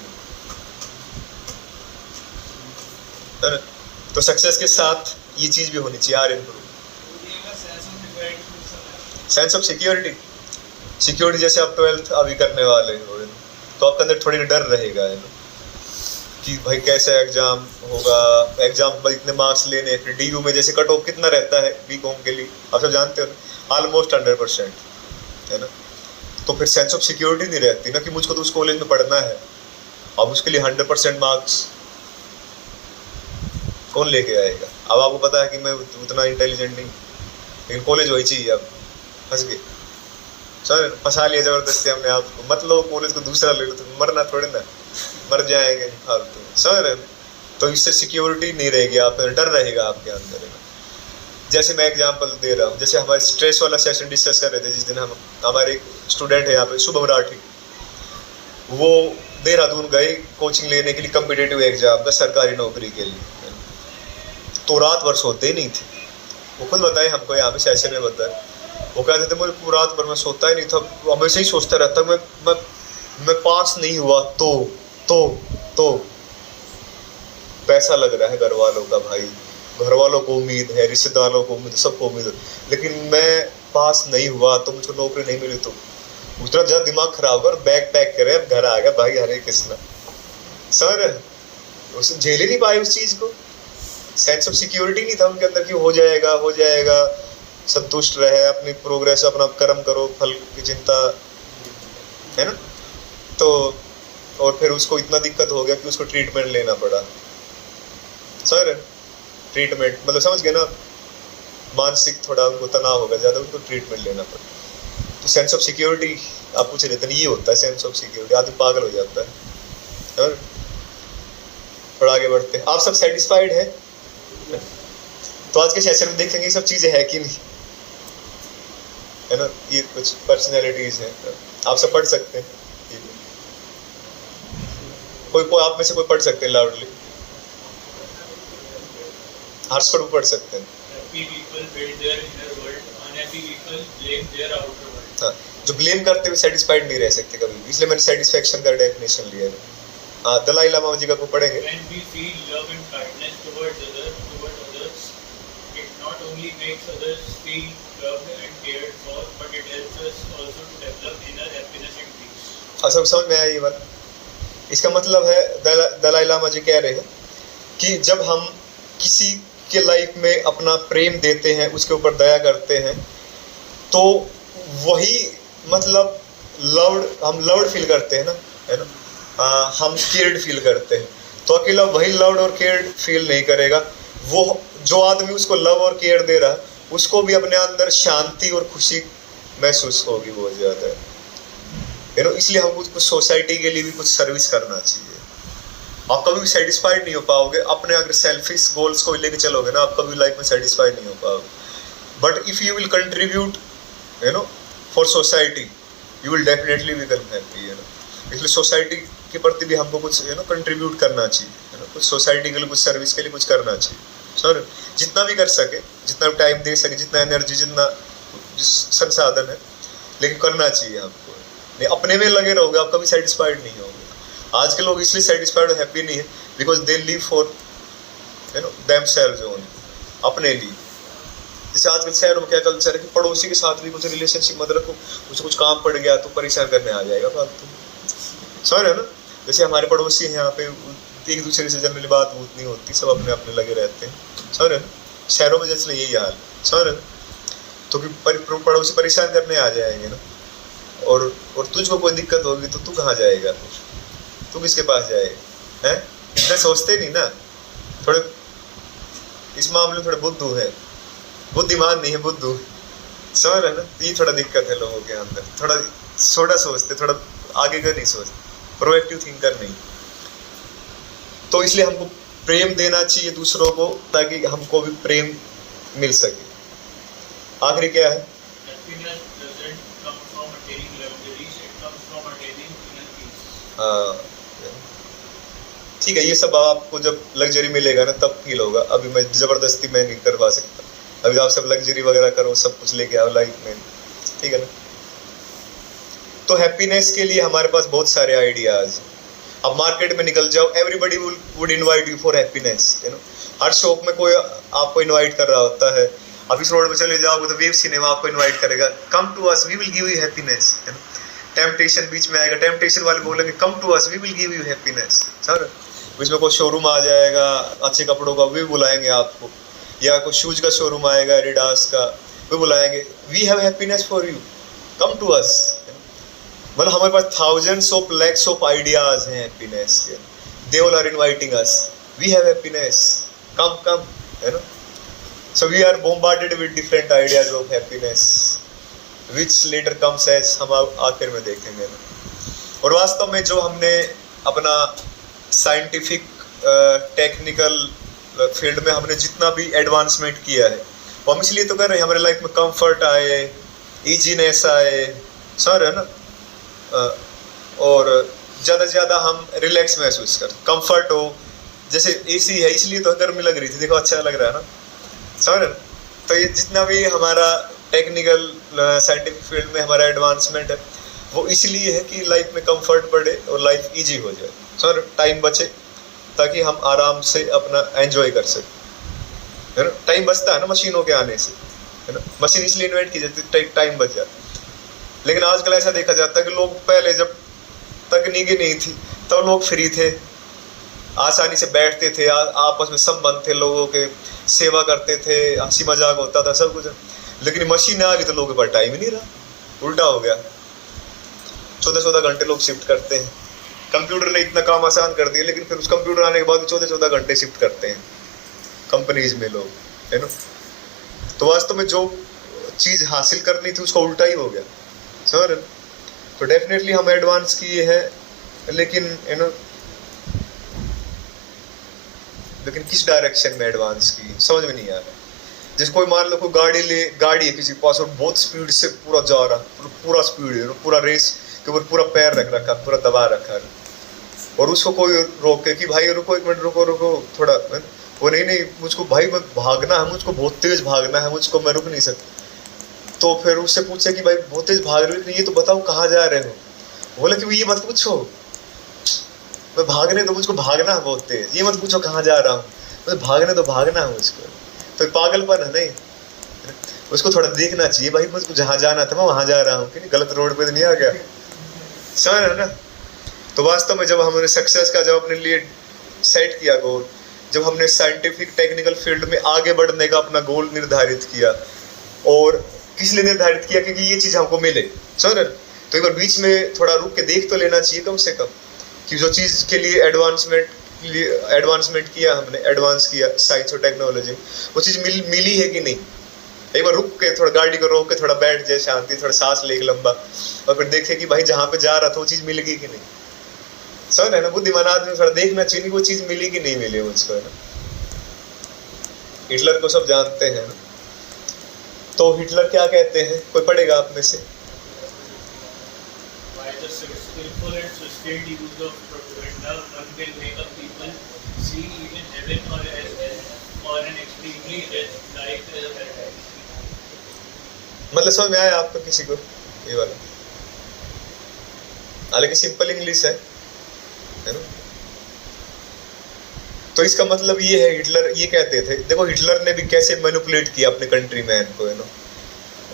तो सक्सेस के साथ ये चीज भी होनी चाहिए, सेंस ऑफ सिक्योरिटी। सिक्योरिटी जैसे आप 12th अभी करने वाले हो, तो आपके अंदर थोड़ी डर रहेगा कि भाई कैसे एग्जाम होगा, एग्जाम पर इतने मार्क्स लेने, फिर DU में जैसे कट ऑफ कितना रहता है BCom के लिए, आप सब जानते हो, ऑलमोस्ट 100% है ना। तो फिर सेंस ऑफ सिक्योरिटी नहीं रहती ना कि मुझको तो उस कॉलेज में पढ़ना है। अब उसके लिए 100% मार्क्स कौन लेके आएगा? अब आपको पता है कि मैं उतना इंटेलिजेंट नहीं, लेकिन कॉलेज वही चाहिए। अब फंस गए सर, फंसा लिया जबरदस्ती हमने आपको, मत लो कॉलेज को, दूसरा ले लो, तो मरना थोड़े ना, मर जाएंगे फालतू, समझ रहे। तो इससे सिक्योरिटी नहीं रहेगी, आप डर रहेगा आपके अंदर। जैसे मैं एग्जांपल दे रहा हूँ, जैसे हमारे स्ट्रेस वाला सेशन डिस्कस कर रहे थे जिस दिन, हम हमारे एक स्टूडेंट है यहाँ पे शुभम राठी, वो देहरादून गए कोचिंग लेने के लिए कम्पिटेटिव एग्जाम का, सरकारी नौकरी के लिए, तो रात भर सोते ही नहीं थे। वो खुद बताए हमको यहाँ पे सेशन में बताए, वो कहते थे मुझे पूरा रात भर मैं सोता ही नहीं था, हमेशा ही सोचता रहता मैं पास नहीं हुआ तो पैसा लग रहा है घर वालों का, भाई घर वालों को उम्मीद है, रिश्तेदारों को उम्मीद, सबको उम्मीद है, लेकिन मैं पास नहीं हुआ तो मुझको नौकरी नहीं मिली, तो उतना ज़्यादा दिमाग खराब कर, बैग पैक करे, अब घर आ गया भाई, हरे कृष्णा। सर उसे झेल ही नहीं पाए उस चीज़ को, सेंस ऑफ सिक्योरिटी नहीं था उनके अंदर कि हो जाएगा, संतुष्ट रहे, अपनी प्रोग्रेस, अपना कर्म करो, फल की चिंता, है ना। तो और फिर उसको इतना दिक्कत हो गया कि उसको ट्रीटमेंट लेना पड़ा। सर ट्रीटमेंट मतलब समझ गए ना, मानसिक थोड़ा उनको तनाव होगा ज़्यादा, उनको ट्रीटमेंट लेना पड़ा। तो सेंस ऑफ सिक्योरिटी आप पूछ रहे थे, ये होता है सेंस ऑफ सिक्योरिटी, आदमी पागल हो जाता है। और थोड़ा आगे बढ़ते हैं, आप सब सेटिस्फाइड है? तो आज के सेशन में देखेंगे ये सब चीज़ें है कि नहीं, है ना। ये कुछ पर्सनैलिटीज हैं, आप सब पढ़ सकते हैं, कोई आप में से कोई पढ़ सकते हैं लाउडली, हार्सफोर्ड भी पढ़ सकते हैं। Happy people build their inner world, unhappy people blame their outer world. हाँ, जो ब्लेम करते हुए सेटिस्फाइड नहीं रह सकते कभी, इसलिए मैंने सेटिस्फेक्शन का डेफिनेशन लिया है। हाँ, दलाई लामा जी का को पढ़ेंगे। When we feel love and kindness towards others, it not only makes others feel loved and cared for, but it helps us also to develop inner happiness and peace. सब समझ में आया ये बात? इसका मतलब है दलाई लामा जी कह रहे हैं कि जब हम किसी के लाइफ में अपना प्रेम देते हैं, उसके ऊपर दया करते हैं, तो वही मतलब हम लव्ड फील करते हैं ना, है ना। हम केयर्ड फील करते हैं, तो अकेला वही लव्ड और केयर्ड फील नहीं करेगा, वो जो आदमी उसको लव और केयर दे रहा है उसको भी अपने अंदर शांति और खुशी महसूस होगी बहुत ज़्यादा, है ना। इसलिए हमको कुछ सोसाइटी के लिए भी कुछ सर्विस करना चाहिए। आप कभी भी सेटिस्फाइड नहीं हो पाओगे अपने अगर सेल्फिश गोल्स को लेके चलोगे ना, आप कभी लाइफ में सेटिस्फाइड नहीं हो पाओगे। But if you will contribute, you know, for society, you will definitely become happy, है ना। इसलिए सोसाइटी के प्रति भी हमको कुछ, यू नो, कंट्रीब्यूट करना चाहिए, है ना। कुछ सोसाइटी के लिए, कुछ सर्विस के लिए कुछ करना चाहिए। सर जितना भी कर सके, जितना टाइम दे सके, जितना एनर्जी, जितना संसाधन है, लेकिन करना चाहिए आपको। नहीं अपने में लगे रहोगे आप कभी सेटिस्फाइड नहीं होगे। आज के लोग इसलिए सेटिस्फाइड और हैप्पी नहीं है because they live for, you know, themselves only, अपने लिए। जैसे आजकल शहरों में क्या कल्चर है कि पड़ोसी के साथ भी कुछ रिलेशनशिप मत रखो, मुझे कुछ काम पड़ गया तो परेशान करने आ जाएगा फालतू, सर, है ना। जैसे हमारे पड़ोसी हैं यहाँ पे, एक दूसरे से जनरली बात नहीं होती, सब अपने अपने लगे रहते हैं, सर, है ना। शहरों में जैसे यही हाल, सर, है ना। तो पड़ोसी परेशान करने आ जाएंगे ना, और तुझको कोई दिक्कत होगी तो तू कहाँ जाएगा, तू किसके पास जाएगा, हैं। इतना सोचते नहीं ना, थोड़े इस मामले में थोड़े बुद्धू है, बुद्धिमान नहीं है, बुद्धू, समझ रहे ना। ये थोड़ा दिक्कत है लोगों के अंदर, थोड़ा सोचते, थोड़ा आगे का नहीं सोचते, प्रोएक्टिव थिंकर नहीं। तो इसलिए हमको प्रेम देना चाहिए दूसरों को, ताकि हमको भी प्रेम मिल सके। आखिरी क्या है? Happiness doesn't come from attaining luxuries, it comes from attaining inner peace. हाँ ठीक है, ये सब आपको जब लग्जरी मिलेगा ना तब फील होगा। अभी मैं ज़बरदस्ती मैं नहीं करवा सकता, अभी आप सब लग्जरी वगैरह करो, सब कुछ लेके आओ लाइफ में, ठीक है ना। तो हैप्पीनेस के लिए हमारे पास बहुत सारे आइडियाज़। अब मार्केट में निकल जाओ, everybody would invite you for happiness, you know. Her shop में कोई आपको इनवाइट कर रहा होता है। अब इस रोड पे चले जाओगे तो वेब सिनेमा आपको इनवाइट करेगा, come to us, we will give you happiness, है ना। टेम्पटेशन बीच में आएगा, टेम्पटेशन वाले बोलेंगे come to us, we will give you happiness, sir. बीच में कोई शोरूम आ जाएगा अच्छे कपड़ों का, भी बुलाएंगे आपको, या कोई शूज का शोरूम आएगा एडिडास का, भी बुलाएंगे, we have happiness for you, come to us. मतलब हमारे पास thousands of lakhs of ideas हैं हैप्पीनेस के, they all are inviting us, we have happiness, come, है ना। So we are bombarded with different ideas of happiness which later comes as, हम आखिर में देखेंगे ना। और वास्तव में जो हमने अपना साइंटिफिक टेक्निकल फील्ड में हमने जितना भी एडवांसमेंट किया है, वो हम इसलिए तो कर रहे हैं हमारे लाइफ में कंफर्ट आए, इजीनेस आए, सर, है ना। और ज़्यादा से ज़्यादा हम रिलैक्स महसूस कर, कंफर्ट हो। जैसे एसी है इसलिए तो गर्मी लग रही थी, देखो अच्छा लग रहा है ना, समझ रहे? तो ये जितना भी हमारा टेक्निकल साइंटिफिक फील्ड में हमारा एडवांसमेंट है वो इसलिए है कि लाइफ में कंफर्ट बढ़े और लाइफ इजी हो जाए, समझ? टाइम बचे ताकि हम आराम से अपना एंजॉय कर सकें, है ना? टाइम बचता है ना मशीनों के आने से, है ना? मशीन इसलिए इन्वेंट की जाती है टाइम बच जाता। लेकिन आजकल ऐसा देखा जाता है कि लोग पहले जब तकनीकी नहीं थी तब तो लोग फ्री थे, आसानी से बैठते थे, आपस में संबंध थे, लोगों के सेवा करते थे, हंसी मजाक होता था, सब कुछ। लेकिन मशीन आ गई तो लोगों के पास टाइम ही नहीं रहा, उल्टा हो गया। 14-14 घंटे लोग शिफ्ट करते हैं। कंप्यूटर ने इतना काम आसान कर दिया, लेकिन फिर उस कंप्यूटर आने के बाद 14-14 घंटे शिफ्ट करते हैं कंपनीज में लोग, है ना? तो वास्तव में जो चीज़ हासिल करनी थी उसका उल्टा ही हो गया, समझ रहे? तो डेफिनेटली हम एडवांस किए हैं, लेकिन है ना, लेकिन किस डायरेक्शन में एडवांस की समझ में नहीं आ रहा। जैसे कोई मान लो कोई गाड़ी है किसी के पास और बहुत स्पीड से पूरा जा रहा, पूरा स्पीड है, पूरा रेस के ऊपर पूरा पैर रख रखा, पूरा दबा रखा है, और उसको कोई रोके कि भाई रुको, 1 मिनट रुको थोड़ा, वो नहीं मुझको भाई मैं भागना है, मुझको बहुत तेज भागना है, मुझको मैं रुक नहीं सकता। तो फिर उससे पूछे कि भाई बहुत तेज भाग रहे हो, ये तो बताओ कहाँ जा रहे हो। बोले कि ये मत पूछो, मैं भागने दो, मुझको भागना है बहुत तेज, ये मत पूछो कहाँ जा रहा हूँ, मुझे भागने दो, भागना है मुझको। तो पागलपन है नहीं, उसको थोड़ा देखना चाहिए, भाई मुझको जहाँ जाना था मैं वहाँ जा रहा हूँ, कि नहीं गलत रोड पे तो नहीं आ गया, समझ रहे ना? तो वास्तव में जब हमने सक्सेस का जब अपने लिए सेट किया गोल, जब हमने साइंटिफिक टेक्निकल फील्ड में आगे बढ़ने का अपना गोल निर्धारित किया, और किस लिए निर्धारित किया? क्योंकि ये चीज़ हमको मिले, समझ रहे? तो एक बार बीच में थोड़ा रुक के देख तो लेना चाहिए कम से कम कि जो चीज़ के लिए एडवांसमेंट किया हमने, एडवांस किया साइंस और टेक्नोलॉजी, वो चीज़ मिली है कि नहीं। एक बार रुक के थोड़ा गाड़ी को रोक के थोड़ा बैठ जाए शांति, थोड़ा सांस ले लंबा, और फिर देखे कि भाई जहाँ पे जा रहा था वो चीज़ मिल गई कि नहीं, समझ रहे ना? बुद्धिमान आदमी थोड़ा देखना चाहिए वो चीज़ मिली कि नहीं मिली मुझको, है ना? हिटलर को सब जानते हैं ना, तो हिटलर क्या कहते हैं, कोई पढ़ेगा आप में से? By the skillful and sustained use of propaganda, one can make up people see even heaven or as or an extremely rich like paradise. मतलब समझ में आया आपको किसी को ये वाला? हालांकि सिंपल इंग्लिश है ना? तो इसका मतलब ये है, हिटलर ये कहते थे, देखो हिटलर ने भी कैसे मैनिपुलेट किया अपने कंट्री मैन को, है ना?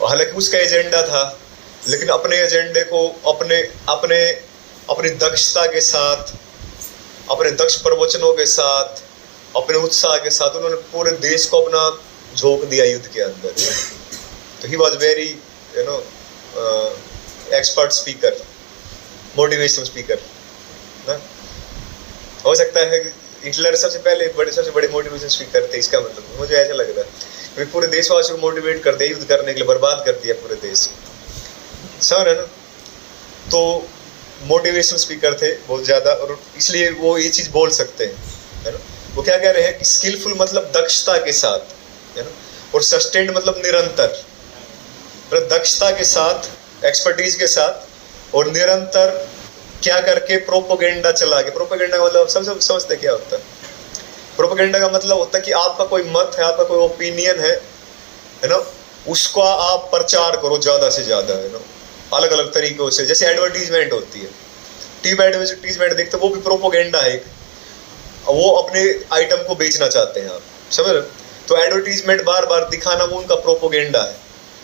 हालांकि उसका एजेंडा था, लेकिन अपने एजेंडे को अपनी दक्षता के साथ, अपने दक्ष प्रवचनों के साथ, अपने उत्साह के साथ उन्होंने पूरे देश को अपना झोंक दिया युद्ध के अंदर। तो he was very expert speaker, motivational speaker ना। हो सकता है हिटलर सबसे बड़े मोटिवेशन स्पीकर थे, इसका मतलब मुझे ऐसा लग रहा है पूरे देशवासियों को मोटिवेट कर दिया, युद्ध करने के लिए बर्बाद कर दिया पूरे देश, समझ रहे ना? तो मोटिवेशनल स्पीकर थे बहुत ज़्यादा, और इसलिए वो ये चीज़ बोल सकते हैं, है ना? वो क्या कह रहे हैं कि स्किलफुल मतलब दक्षता के साथ, है ना? और सस्टेन्ड मतलब निरंतर, दक्षता के साथ, एक्सपर्टीज के साथ और निरंतर क्या करके प्रोपोगेंडा चला के। प्रोपोगेंडा का मतलब सब समझते क्या होता है? प्रोपोगेंडा का मतलब होता है कि आपका कोई मत है, आपका कोई ओपिनियन है ना, उसका आप प्रचार करो ज़्यादा से ज़्यादा, है ना, अलग अलग तरीक़ों से। जैसे एडवर्टीजमेंट होती है, टीवी एडवर्टीजमेंट देखते वो भी प्रोपोगेंडा है, वो अपने आइटम को बेचना चाहते हैं, आप समझ रहे? तो एडवर्टीजमेंट बार बार दिखाना वो उनका प्रोपोगेंडा है,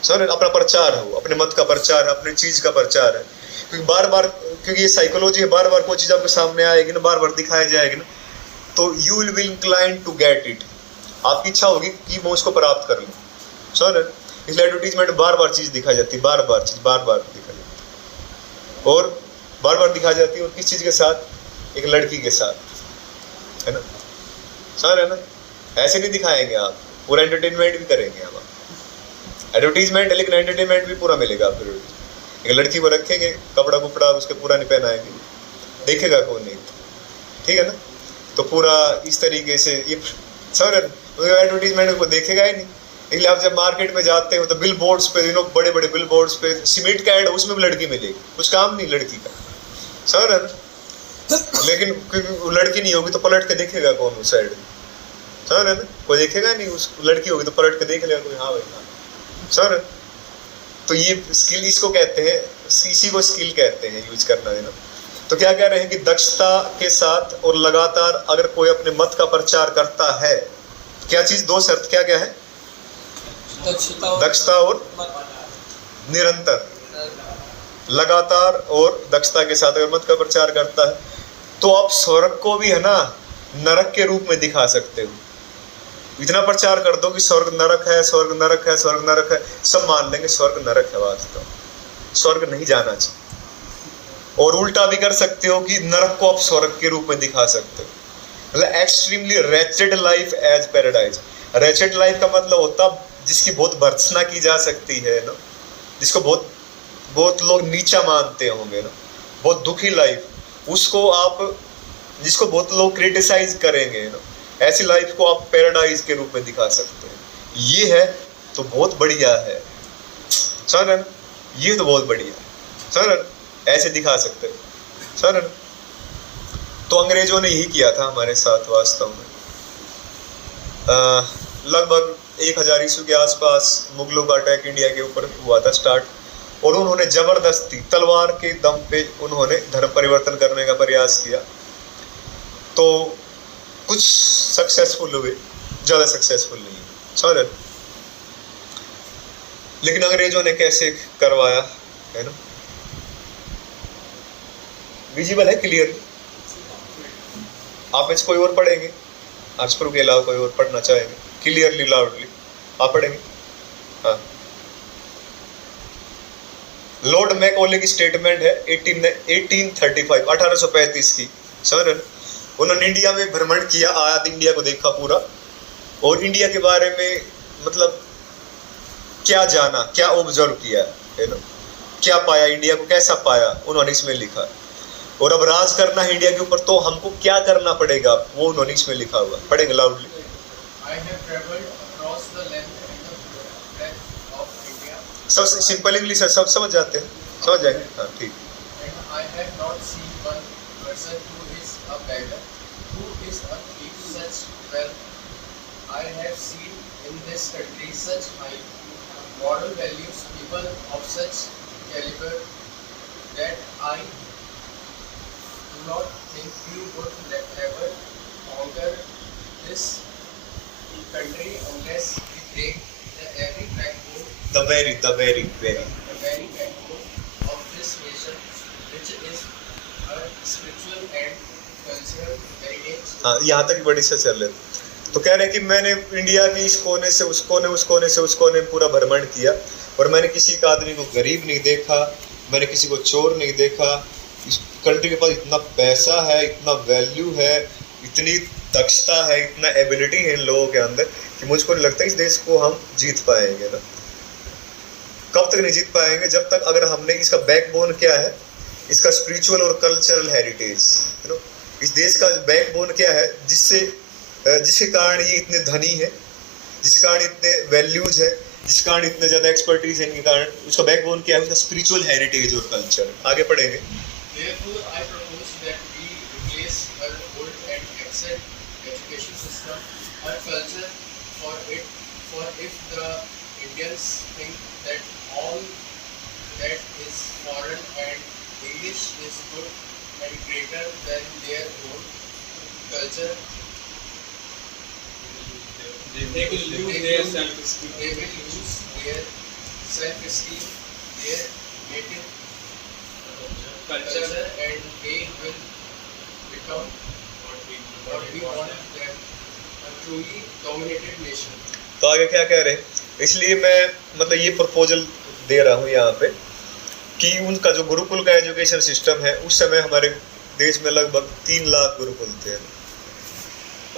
समझ रहे? अपना प्रचार है, वो अपने मत का प्रचार है, अपनी चीज़ का प्रचार है। क्योंकि बार बार, क्योंकि ये साइकोलॉजी है, बार बार कोई चीज़ आपके सामने आएगी ना, बार बार दिखाई जाएगी ना, तो you will be incline to get it, आपकी इच्छा होगी कि मैं उसको प्राप्त कर लूँ, समझ रहे? इसलिए एडवर्टीजमेंट बार बार चीज़ दिखाई जाती है, बार बार चीज़ बार बार दिखाई जाती है, और बार बार दिखाई जाती है। और किस चीज़ के साथ? एक लड़की के साथ, है ना, समझ रहे ना? ऐसे नहीं दिखाएंगे आप, पूरा एंटरटेनमेंट भी करेंगे हम, एडवर्टीजमेंट है लेकिन एंटरटेनमेंट भी पूरा मिलेगा आपको। एक लड़की को रखेंगे, कपड़ा कुपड़ा उसके पूरा नहीं पहनाएंगे, देखेगा कौन नहीं, ठीक है ना? तो पूरा इस तरीके से ये समझ रहे, एडवर्टीजमेंट को देखेगा ही नहीं। इसलिए आप जब मार्केट में जाते हो तो बिल बोर्ड्स पे, बड़े बड़े बिल बोर्ड्स पे सीमेंट का ऐड, उसमें भी लड़की मिलेगी, कुछ काम नहीं लड़की का, समझ रहे ना? लेकिन क्योंकि वो लड़की नहीं होगी तो पलट के देखेगा कौन उस साइड, समझ रहे ना, कोई देखेगा नहीं, उस लड़की होगी तो पलट के देख लेगा कोई, हाँ भाई हाँ, समझ रहे। तो ये स्किल इसको कहते हैं, इसी को स्किल कहते हैं यूज करना है ना। तो क्या कह रहे हैं कि दक्षता के साथ और लगातार अगर कोई अपने मत का प्रचार करता है, क्या चीज, दो शर्त क्या क्या है, दक्षता और निरंतर, लगातार और दक्षता के साथ अगर मत का प्रचार करता है तो आप स्वर्ग को भी है ना नरक के रूप में दिखा सकते हो। इतना प्रचार कर दो कि स्वर्ग नरक है, स्वर्ग नरक है, स्वर्ग नरक है, सब मान लेंगे स्वर्ग नरक है, वास्तव स्वर्ग नहीं जाना चाहिए। और उल्टा भी कर सकते हो कि नरक को आप स्वर्ग के रूप में दिखा सकते हो, मतलब extremely wretched life as paradise. Wretched life का मतलब होता जिसकी बहुत भर्त्सना की जा सकती है ना, जिसको बहुत लोग नीचा मानते होंगे ना, बहुत दुखी लाइफ, उसको आप, जिसको बहुत लोग क्रिटिसाइज करेंगे ना, ऐसी लाइफ को आप पैराडाइज के रूप में दिखा सकते हैं। ये है तो बहुत बढ़िया है, समझ, ये तो बहुत बढ़िया है, समझ, ऐसे दिखा सकते हैं, समझ। तो अंग्रेजों ने यही किया था हमारे साथ वास्तव में। लगभग 1000 ईस्वी के आसपास मुगलों का अटैक इंडिया के ऊपर हुआ था स्टार्ट, और उन्होंने जबरदस्ती तलवार के दम पे उन्होंने धर्म परिवर्तन करने का प्रयास किया। तो कुछ सक्सेसफुल हुए, ज्यादा सक्सेसफुल नहीं, समझ। लेकिन अंग्रेजों ने कैसे करवाया है ना, विजिबल है, क्लियर। आप इसको कोई और पढ़ेंगे, आजपुर के अलावा कोई और पढ़ना चाहेंगे, क्लियरली लाउडली आप पढ़ेंगे। हाँ, लॉर्ड मैकॉले की स्टेटमेंट है 1835 की, समझ। उन्होंने इंडिया में भ्रमण किया, आया इंडिया को देखा पूरा, और इंडिया के बारे में मतलब क्या जाना, क्या ऑब्जर्व किया है ना, क्या पाया, इंडिया को कैसा पाया, उन्होंने इसमें लिखा। और अब राज करना है इंडिया के ऊपर तो हमको क्या करना पड़ेगा, वो उन्होंने इसमें लिखा हुआ, पढ़ेंगे लाउडली। सब सिंपल इंग्लिश है, सब समझ जाते हैं, समझ जाएंगे, हाँ ठीक। moral values, people of such caliber that I do not think you would ever conquer this country unless we break the very backbone of this nation, which is a spiritual and cultural heritage. हाँ, यहाँ तक बड़ी से चल रहे। तो कह रहे हैं कि मैंने इंडिया की इस कोने से उस कोने, उस कोने से उस कोने पूरा भ्रमण किया, और मैंने किसी का आदमी को गरीब नहीं देखा, मैंने किसी को चोर नहीं देखा। इस कंट्री के पास इतना पैसा है, इतना वैल्यू है, इतनी दक्षता है, इतना एबिलिटी है इन लोगों के अंदर कि मुझको नहीं लगता इस देश को हम जीत पाएंगे ना। कब तक नहीं जीत पाएंगे, जब तक अगर हमने, इसका बैकबोन क्या है, इसका स्पिरिचुअल और कल्चरल हेरिटेज, यू नो, इस देश का बैकबोन क्या है, जिसके कारण ये इतने धनी है, जिसके कारण इतने वैल्यूज है, जिसके कारण इतने ज्यादा एक्सपर्टीज है, इनके कारण उसका बैकबोन क्या है, उसका स्पिरिचुअल हेरिटेज और कल्चर। आगे पढ़ेंगे। Therefore, I propose that we replace our old and excellent education system, our culture, for if the Indians think that all that is foreign and English is good and greater than their own culture, they will lose their self-esteem. They will lose their self-esteem, their native culture, and they will become what we want them, a truly dominated nation. तो आगे क्या कह रहे हैं, इसलिए मैं मतलब ये प्रपोजल दे रहा हूँ यहाँ पे कि उनका जो गुरुकुल का एजुकेशन सिस्टम है, उस समय हमारे देश में लगभग 3 लाख गुरुकुल थे,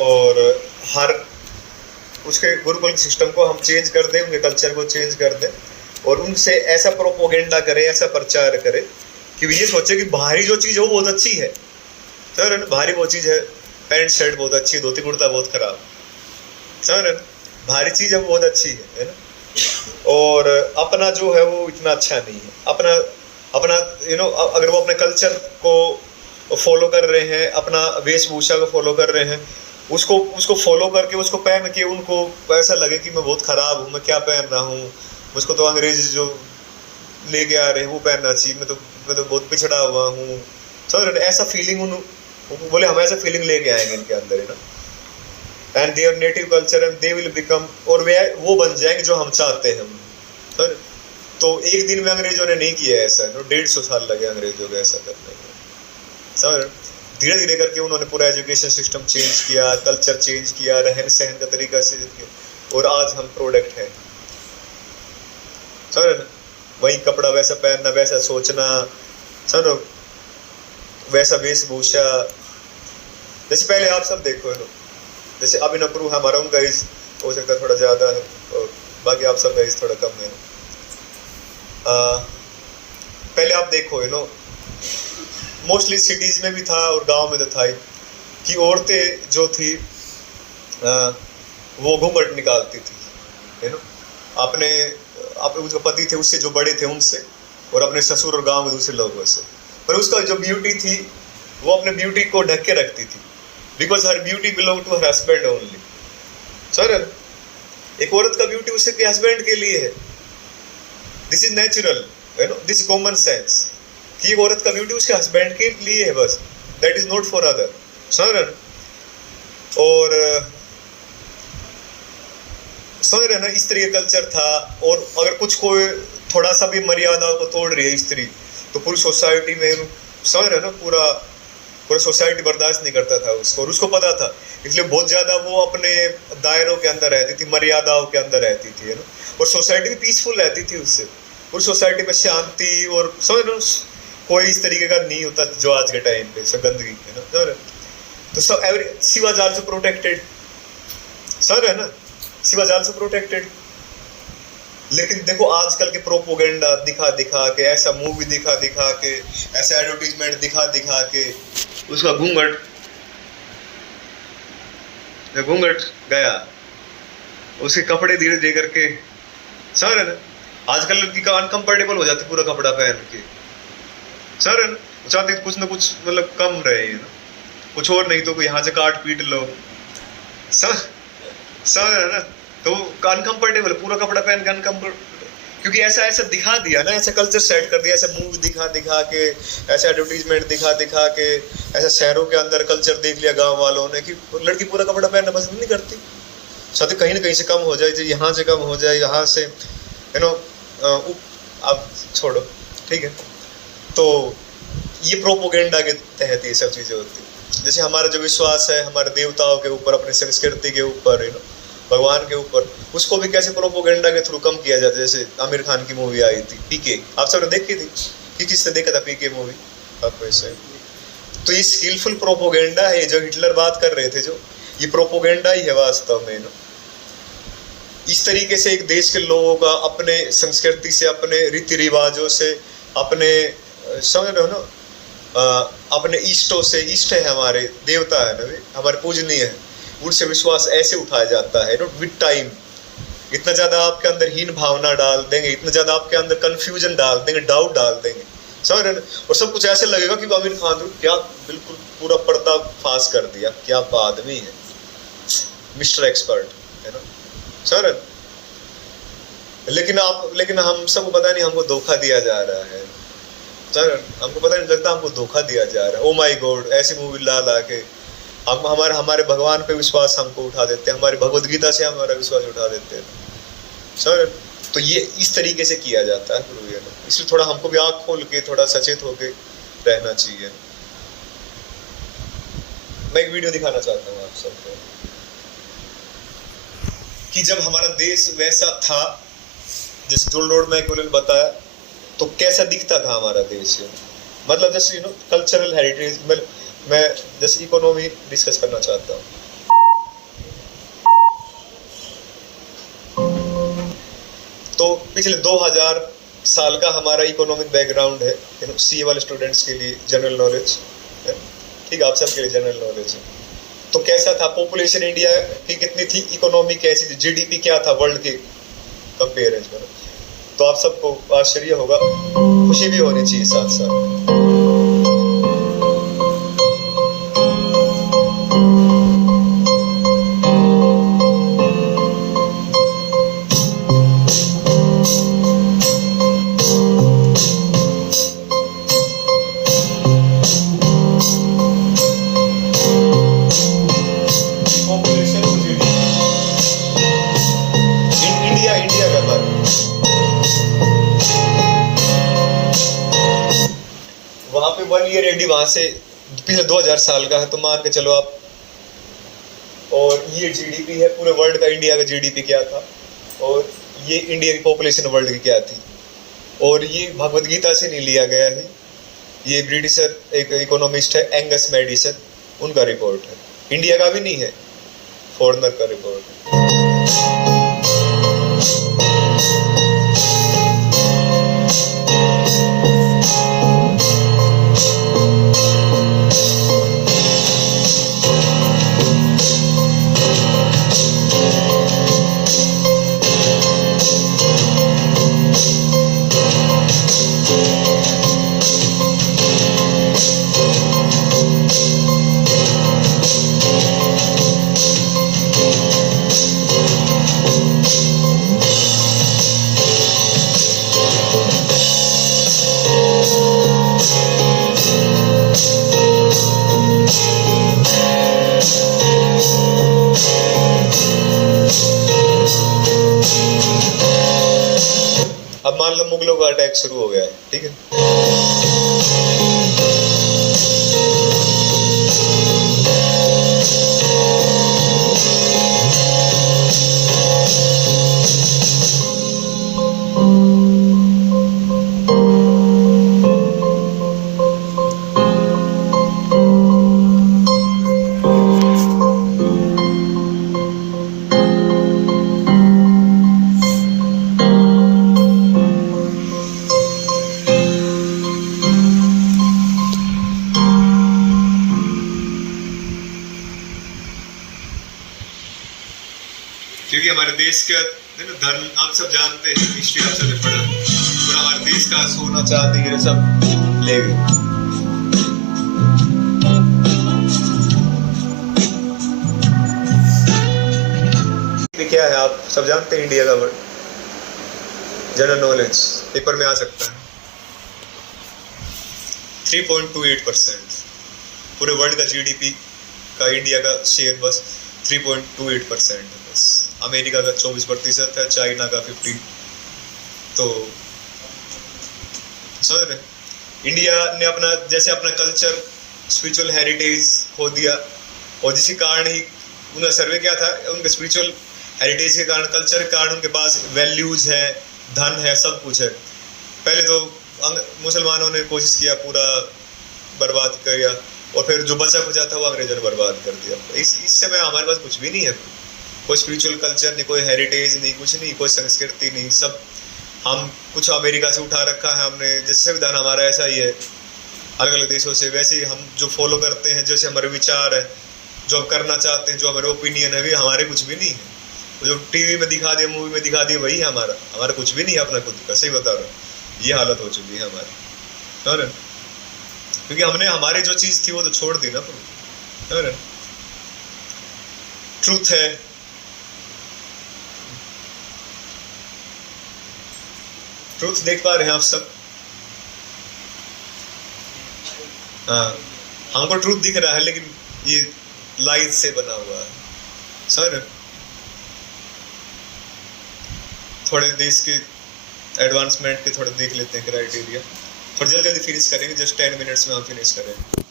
और हर उसके गुरुकुल सिस्टम को हम चेंज कर दें, उनके कल्चर को चेंज कर दें, और उनसे ऐसा प्रोपोगेंडा करें, ऐसा प्रचार करें कि ये सोचे कि बाहरी जो चीज़ है वो बहुत अच्छी है, सर, बाहरी वो चीज़ है, पैंट शर्ट बहुत अच्छी है, धोती कुर्ता बहुत खराब, सर, बाहरी चीज़ है वो बहुत अच्छी है ना, और अपना जो है वो इतना अच्छा नहीं है। अपना यू नो, अगर वो अपने कल्चर को फॉलो कर रहे हैं, अपना वेशभूषा को फॉलो कर रहे हैं, उसको फॉलो करके उसको पहन के उनको ऐसा लगे कि मैं बहुत खराब हूँ, मैं क्या पहन रहा हूँ, मुझको तो अंग्रेज जो लेके आ रहे हैं वो पहनना चाहिए, मैं तो बहुत पिछड़ा हुआ हूँ। समझ रहे, ऐसा फीलिंग बोले हम ऐसा फीलिंग लेके आएंगे इनके अंदर, है ना, and there native culture and they will become, और वो बन जाएंगे जो हम चाहते हैं। सर तो एक दिन में अंग्रेजों ने नहीं किया ऐसा, 150 साल लगे अंग्रेजों को ऐसा करने में। सर धीरे धीरे करके उन्होंने पूरा एजुकेशन सिस्टम चेंज किया, कल्चर चेंज किया, रहन सहन का तरीका से, और आज हम प्रोडक्ट है। सर वही कपड़ा वैसा पहनना, वैसा सोचना, सर वैसा वेशभूषा। जैसे पहले आप सब देखो, जैसे अभिनव गुरु हमारा, उनका एज हो सकता है थोड़ा ज़्यादा है और बाकी आप सब का एज थोड़ा कम है। पहले आप देखो मोस्टली सिटीज़ में भी था और गांव में तो था ही कि औरतें जो थी वो घूंघट निकालती थी, है ना, अपने जो पति थे उससे जो बड़े थे उनसे, और अपने ससुर और गांव में दूसरे लोगों से। पर उसका जो ब्यूटी थी वो अपने ब्यूटी को ढक के रखती थी, because her beauty belong to her husband only. Sir एक औरत का ब्यूटी उसके हस्बैंड के लिए है, this is natural, you know, this common sense कि एक औरत का ब्यूटी उसके हस्बैंड के लिए है बस, that is not for other. Sir और समझ रहे ना, स्त्री का कल्चर था, और अगर कुछ कोई थोड़ा सा भी मर्यादाओं को तोड़ रही है स्त्री, तो पूरी सोसाइटी में, समझ रहे ना, पूरा सोसाइटी बर्दाश्त नहीं करता था उसको, और उसको पता था, इसलिए बहुत ज़्यादा वो अपने दायरों के अंदर रहती थी, मर्यादाओं के अंदर रहती थी, है ना, और सोसाइटी भी पीसफुल रहती थी उससे, पूरी सोसाइटी में शांति, और समझ रहे कोई इस तरीके का नहीं होता जो आज के टाइम पे सब गंदगी, है ना, समझ रहे, तो सब शी वाज आल्सो प्रोटेक्टेड, समझ रहे ना, शी वाज आल्सो प्रोटेक्टेड। लेकिन देखो आजकल के प्रोपोगेंडा दिखा के, ऐसा मूवी दिखा के, ऐसा एडवर्टीजमेंट दिखा के, उसका घूंघट गया, उसके कपड़े धीरे धीरे करके, समझ रहे ना, आजकल लड़की का अनकंफर्टेबल हो जाती पूरा कपड़ा पहन के, समझ रहे ना, चाहते कुछ ना कुछ मतलब कम रहे, है ना, कुछ और नहीं तो कोई यहाँ से काट पीट लो, समझ रहे ना, तो अनकंफर्टेबल पूरा कपड़ा पहन के अनकंफर्टेबल, क्योंकि ऐसा दिखा दिया ना, ऐसा कल्चर सेट कर दिया, ऐसा मूवी दिखा के, ऐसा एडवर्टीजमेंट दिखा के, ऐसा शहरों के अंदर कल्चर देख लिया गांव वालों ने कि लड़की पूरा कपड़ा पहनना पसंद नहीं करती, साथ कहीं ना कहीं से कम हो जाए, यहाँ से कम हो जाए, यहाँ से, यू नो, आप छोड़ो, ठीक है। तो ये प्रोपोगेंडा के तहत ये सब चीज़ें होती है। जैसे हमारा जो विश्वास है हमारे देवताओं के ऊपर, अपनी संस्कृति के ऊपर, यू नो, भगवान के ऊपर, उसको भी कैसे प्रोपोगेंडा के थ्रू कम किया जाता है। जैसे आमिर खान की मूवी आई थी पीके, आप सबने देखी थी, किस चीज़ से देखा था पीके मूवी आपको ऐसे? तो ये स्किलफुल प्रोपोगेंडा है, जो हिटलर बात कर रहे थे, जो ये प्रोपोगेंडा ही है वास्तव में, ना। इस तरीके से एक देश के लोगों का अपने संस्कृति से, अपने रीति रिवाजों से, अपने, समझ रहे हो ना, अपने इष्टों से, इष्ट है हमारे देवता है ना, हमारे पूजनीय है, उनसे विश्वास ऐसे उठाया जाता है, नॉट विद टाइम। इतना ज़्यादा आपके अंदर हीन भावना डाल देंगे, इतना ज़्यादा आपके अंदर कन्फ्यूजन डाल देंगे, डाउट डाल देंगे, समझ रहे ना, और सब कुछ ऐसे लगेगा कि आमिर खान क्या बिल्कुल पूरा पर्दा फाश कर दिया, क्या आदमी है, मिस्टर एक्सपर्ट, है ना, सर। लेकिन हम सबको पता नहीं, हमको धोखा दिया जा रहा है सर, हमको पता नहीं लगता, हमको धोखा दिया जा रहा है। ओ माय गॉड, ऐसी मूवी ला के हम हमारे भगवान पे विश्वास हमको उठा देते हैं, हमारी भगवद गीता से हमारा विश्वास उठा देते हैं सर। तो ये इस तरीके से किया जाता है गुरु, इसलिए थोड़ा हमको भी आँख खोल के, थोड़ा सचेत होके रहना चाहिए। मैं एक वीडियो दिखाना चाहता हूँ आप सबको कि जब हमारा देश वैसा था जैसे जो लॉर्ड मैक्मिलन बताया, तो कैसा दिखता था हमारा देश, मतलब जैसे यू नो कल्चरल हेरिटेज। मैं जैसे इकोनॉमी डिस्कस करना चाहता हूँ। तो पिछले 2000 साल का हमारा इकोनॉमिक बैकग्राउंड है, यू नो, सीए वाले स्टूडेंट्स के लिए जनरल नॉलेज है, ठीक है, आप सबके लिए जनरल नॉलेज है। तो कैसा था पॉपुलेशन इंडिया की, कितनी थी, इकोनॉमी कैसी थी, जीडीपी क्या था वर्ल्ड के कंपेरिजन में। तो आप सबको आश्चर्य होगा, खुशी भी होनी चाहिए साथ साथ। GND वहाँ से पिछले 2000 साल का है, तो मान के चलो आप। और ये GDP है पूरे वर्ल्ड का, इंडिया का GDP क्या था, और ये इंडिया की पॉपुलेशन वर्ल्ड की क्या थी। और ये भगवद गीता से नहीं लिया गया है, ये ब्रिटिशर एक इकोनॉमिस्ट है एंगस मैडिसन, उनका रिपोर्ट है, इंडिया का भी नहीं है, फॉरेनर का रिपोर्ट है। अब मान लो मुगलों का अटैक शुरू हो गया है, ठीक है। क्योंकि हमारे देश का धर्म आप सब जानते हैं, हिस्ट्री आप सबने पढ़ा, पूरा हमारे देश का सोना चांदी ये सब ले गए। क्या है आप सब जानते हैं, इंडिया का वर्ड जनरल नॉलेज पेपर में आ सकता है। 3.28% पूरे वर्ल्ड का GDP का इंडिया का शेयर बस 3.28% है बस। अमेरिका का 24% है, चाइना का 15। तो समझ रहे, इंडिया ने अपना जैसे अपना कल्चर स्पिरिचुअल हेरिटेज खो दिया, और जिसके कारण ही उनका सर्वे क्या था, उनके स्पिरिचुअल हेरिटेज के कारण, कल्चर के कारण उनके पास वैल्यूज है, धन है, सब कुछ है। पहले तो मुसलमानों ने कोशिश किया, पूरा बर्बाद कर दिया, और फिर जो बचा कुचा था वो अंग्रेजों ने बर्बाद कर दिया। इस समय हमारे पास कुछ भी नहीं है, कोई स्पिरिचुअल कल्चर नहीं, कोई हेरिटेज नहीं, कुछ नहीं, कोई संस्कृति नहीं, सब हम कुछ अमेरिका से उठा रखा है हमने। जैसे संविधान हमारा ऐसा ही है, अलग अलग देशों से, वैसे ही हम जो फॉलो करते हैं, जैसे हमारे विचार है, जो हम करना चाहते हैं, जो हमारे ओपिनियन है, भी हमारे कुछ भी नहीं है। जो टीवी में दिखा दिया, मूवी में दिखा दिया, वही है हमारा कुछ भी नहीं है अपना खुद का। सही बता रहा हूँ, ये हालत हो चुकी है हमारी, क्योंकि हमने हमारी जो चीज़ थी वो तो छोड़ दी ना। ट्रूथ है, ट्रूथ देख पा रहे हैं आप सब? हाँ, हमको ट्रूथ दिख रहा है, लेकिन ये लाइट से बना हुआ है। सर थोड़े देश के एडवांसमेंट के थोड़े देख लेते हैं क्राइटेरिया, थोड़ा जल्दी फिनिश करेंगे, जस्ट 10 मिनट्स में हम फिनिश करेंगे।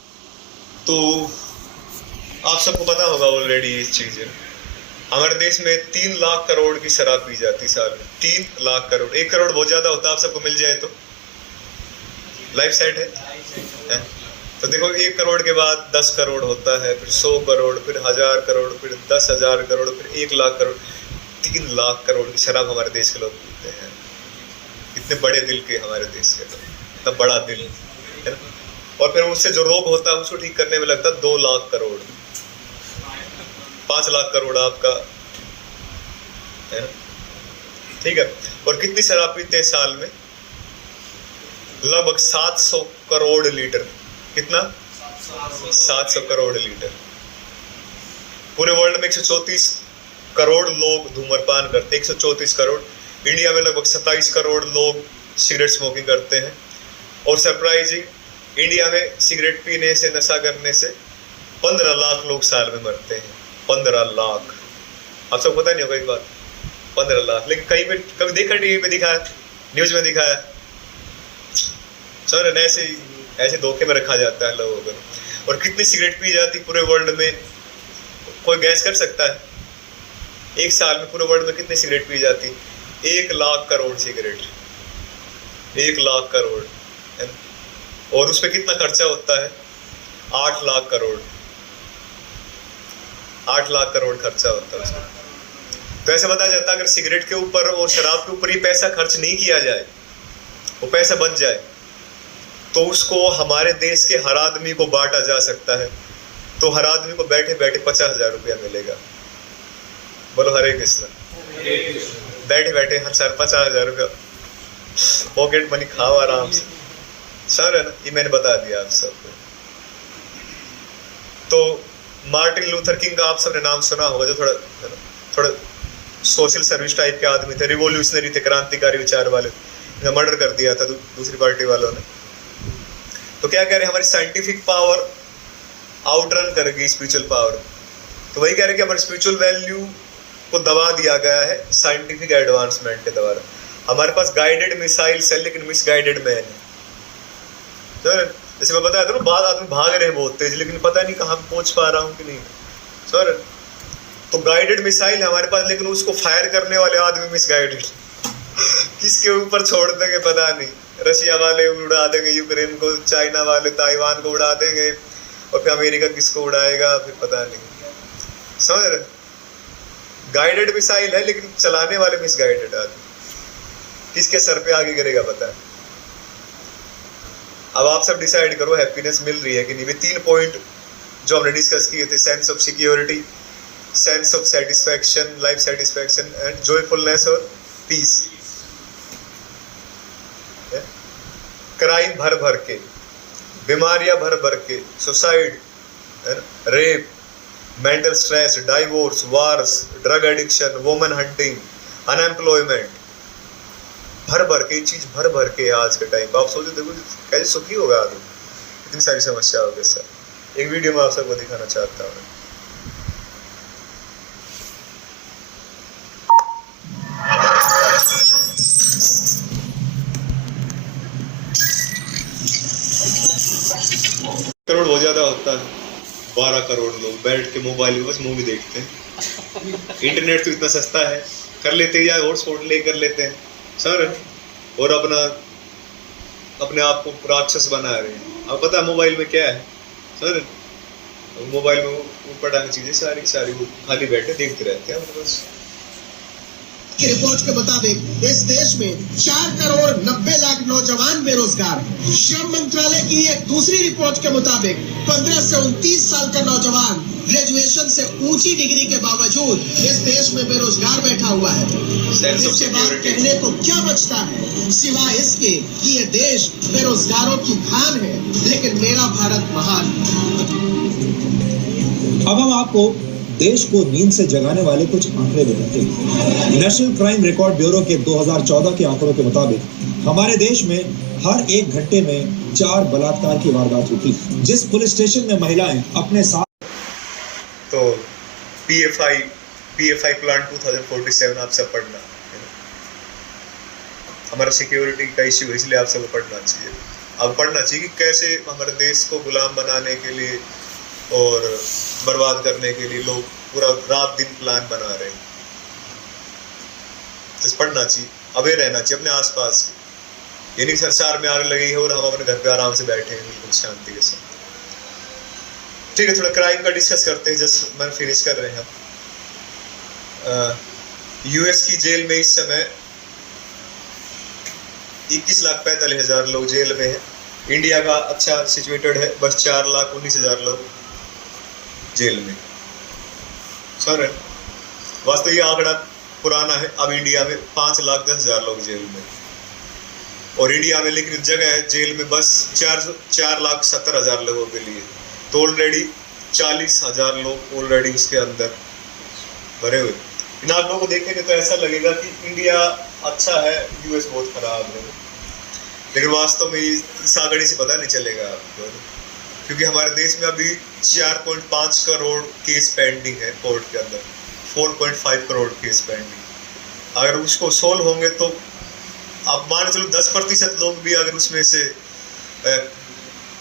तो आप सबको पता होगा ऑलरेडी इस चीज़ है, हमारे देश में 3 लाख करोड़ की शराब पी जाती साल में। 3 लाख करोड़, 1 करोड़ बहुत ज़्यादा होता है, आप सबको मिल जाए तो लाइफ सेट है। तो देखो 1 करोड़ के बाद 10 करोड़ होता है, फिर 100 करोड़, फिर 1000 करोड़, फिर 10,000 करोड़, फिर 1 लाख करोड़। 3 लाख करोड़ की शराब हमारे देश के लोग पीते हैं। इतने बड़े दिल के हमारे देश के लोग, इतना बड़ा दिल है ना। और फिर उससे जो रोग होता है उसको ठीक करने में लगता है 2 लाख करोड़, 5 लाख करोड़ आपका है ना, ठीक है। और कितनी शराब पीते हैं साल में? लगभग 700 करोड़ लीटर। कितना? 700 करोड़ लीटर। पूरे वर्ल्ड में 134 करोड़ लोग धूम्रपान करते हैं, 134 करोड़। इंडिया में लगभग 27 करोड़ लोग सिगरेट स्मोकिंग करते हैं। और सरप्राइजिंग, इंडिया में सिगरेट पीने से, नशा करने से 15 लाख लोग साल में मरते हैं। 15 लाख, आप सबको पता नहीं होगा इस बात, 15 लाख। लेकिन कहीं पे कभी देखा, टीवी पे दिखाया, न्यूज में दिखाया? सर ऐसे ही ऐसे धोखे में रखा जाता है लोगों को। और कितनी सिगरेट पी जाती पूरे वर्ल्ड में, कोई गैस कर सकता है? एक साल में पूरे वर्ल्ड में कितनी सिगरेट पी जाती? 1 लाख करोड़ सिगरेट, 1 लाख करोड़। और उस पर कितना खर्चा होता है? 8 लाख करोड़, 8 लाख करोड़ खर्चा होता है उसमें। तो ऐसे बताया जाता है अगर सिगरेट के ऊपर और शराब के ऊपर ही पैसा खर्च नहीं किया जाए, वो पैसा बच जाए, तो उसको हमारे देश के हर आदमी को बांटा जा सकता है। तो हर आदमी को बैठे बैठे 50,000 रुपया मिलेगा। बोलो हरे कृष्ण। बैठे बैठे हर साल 50,000 रुपया पॉकेट मनी खाओ आराम से। सर है ना, ये मैंने बता दिया आप सबको। तो मार्टिन लूथर किंग का आप सबने नाम सुना होगा, जो थोड़ा सोशल सर्विस टाइप के आदमी थे, रिवोल्यूशनरी थे, क्रांतिकारी विचार वाले। मर्डर कर दिया था दूसरी पार्टी वालों ने। तो क्या कह रहे हैं, हमारी साइंटिफिक पावर आउटरन करेगी स्पिरिचुअल पावर। तो वही कह रहे हैं कि हमारे स्पिरिचुअल वैल्यू को दबा दिया गया है साइंटिफिक एडवांसमेंट के द्वारा। हमारे पास गाइडेड मिसाइल्स है लेकिन मिसगाइडेड मैन है। जैसे मैं बताया था ना, बाद आदमी भाग रहे हैं बहुत तेज, लेकिन पता नहीं कहाँ पहुंच पा रहा हूँ कि नहीं। सर तो गाइडेड मिसाइल है हमारे पास, लेकिन उसको फायर करने वाले आदमी मिसगाइडेड। किसके ऊपर छोड़ देंगे पता नहीं। रशिया वाले उड़ा देंगे यूक्रेन को, चाइना वाले ताइवान को उड़ा देंगे, और फिर अमेरिका किसको उड़ाएगा फिर पता नहीं। समझ रहे? गाइडेड मिसाइल है लेकिन चलाने वाले मिसगाइडेड आदमी। किसके सर पे आगे गिरेगा पता है। अब आप सब डिसाइड करो हैप्पीनेस मिल रही है कि नहीं। वे 3 पॉइंट जो हमने डिस्कस किए थे, sense of security, sense of satisfaction, life satisfaction and joyfulness और पीस। क्राइम भर भर के, बीमारियां भर भर के, suicide, rape, mental stress, divorce, wars, drug addiction, woman hunting, unemployment, भर भर के चीज भर भर के आज के टाइम। आप सोचो देखो कैसे सुखी होगा आदमी, इतनी सारी समस्याओं के साथ। एक वीडियो में आप सबको दिखाना चाहता हूँ। करोड़ बहुत ज्यादा होता है। 12 करोड़ लोग बैठ के मोबाइल में बस मूवी देखते हैं। इंटरनेट तो इतना सस्ता है, कर लेते हैं, या हॉटस्पॉट ले कर लेते हैं सर, और अपने आप को राक्षस बना रहे हैं। अब पता है मोबाइल में क्या है सर? मोबाइल में ऊपर डांग चीजें सारी सारी खाली बैठे देखते रहते हैं बस। की रिपोर्ट के मुताबिक इस देश में 4 करोड़ 90 लाख नौजवान बेरोजगार हैं। श्रम मंत्रालय की एक दूसरी रिपोर्ट के मुताबिक 15 से 29 साल का नौजवान ग्रेजुएशन से ऊंची डिग्री के बावजूद इस देश में बेरोजगार बैठा हुआ है। इसके बाद कहने को क्या बचता है सिवाय इसके कि ये देश बेरोजगारों की खान है, लेकिन मेरा भारत महान। अब हम आपको देश को नींद से जगाने वाले कुछ आंकड़े बताते हैं। नेशनल क्राइम रिकॉर्ड ब्यूरो के 2014 के आंकड़ों के मुताबिक हमारे देश में हर 1 घंटे में 4 बलात्कार की वारदात होती। जिस पुलिस स्टेशन में महिलाएं अपने साथ तो PFI प्लान 2047 आप सब पढ़ना, हमारा सिक्योरिटी का इश्यू है, इसलिए आप सबको पढ़ना चाहिए। अब पढ़ना चाहिए कि कैसे हमारे देश को गुलाम बनाने के लिए और बर्बाद करने के लिए लोग पूरा रात दिन प्लान बना रहे हैं। तो पढ़ना चाहिए, अवेयर रहना चाहिए अपने आसपास की। यानी संसार में आग लगी है और हम अपने घर पे आराम से बैठे हैं बिल्कुल शांति के साथ। ठीक है, थोड़ा क्राइम का डिस्कस करते हैं, जस्ट मैं फिनिश कर रहे हैं। यूएस की जेल में इस समय 21,45,000 लोग जेल में है। इंडिया का अच्छा सिचुएटेड है, बस 4,19,000 लोग जेल में। सर वास्तव ये आंकड़ा पुराना है। अब इंडिया में 5,10,000 लोग जेल में, और इंडिया में लेकिन जगह है जेल में बस 4,70,000 लोगों के लिए। तो ऑलरेडी 40,000 लोग ऑलरेडी उसके अंदर भरे हुए। इन आप लोगों को देखेंगे तो ऐसा लगेगा कि इंडिया अच्छा है, यूएस बहुत खराब है, लेकिन वास्तव में इस आंकड़े से पता नहीं चलेगा आपको, क्योंकि हमारे देश में अभी 4.5 करोड़ केस पेंडिंग है कोर्ट के अंदर, 4.5 करोड़ केस पेंडिंग। अगर उसको सोल्व होंगे तो आप मान चलो 10% लोग भी अगर उसमें से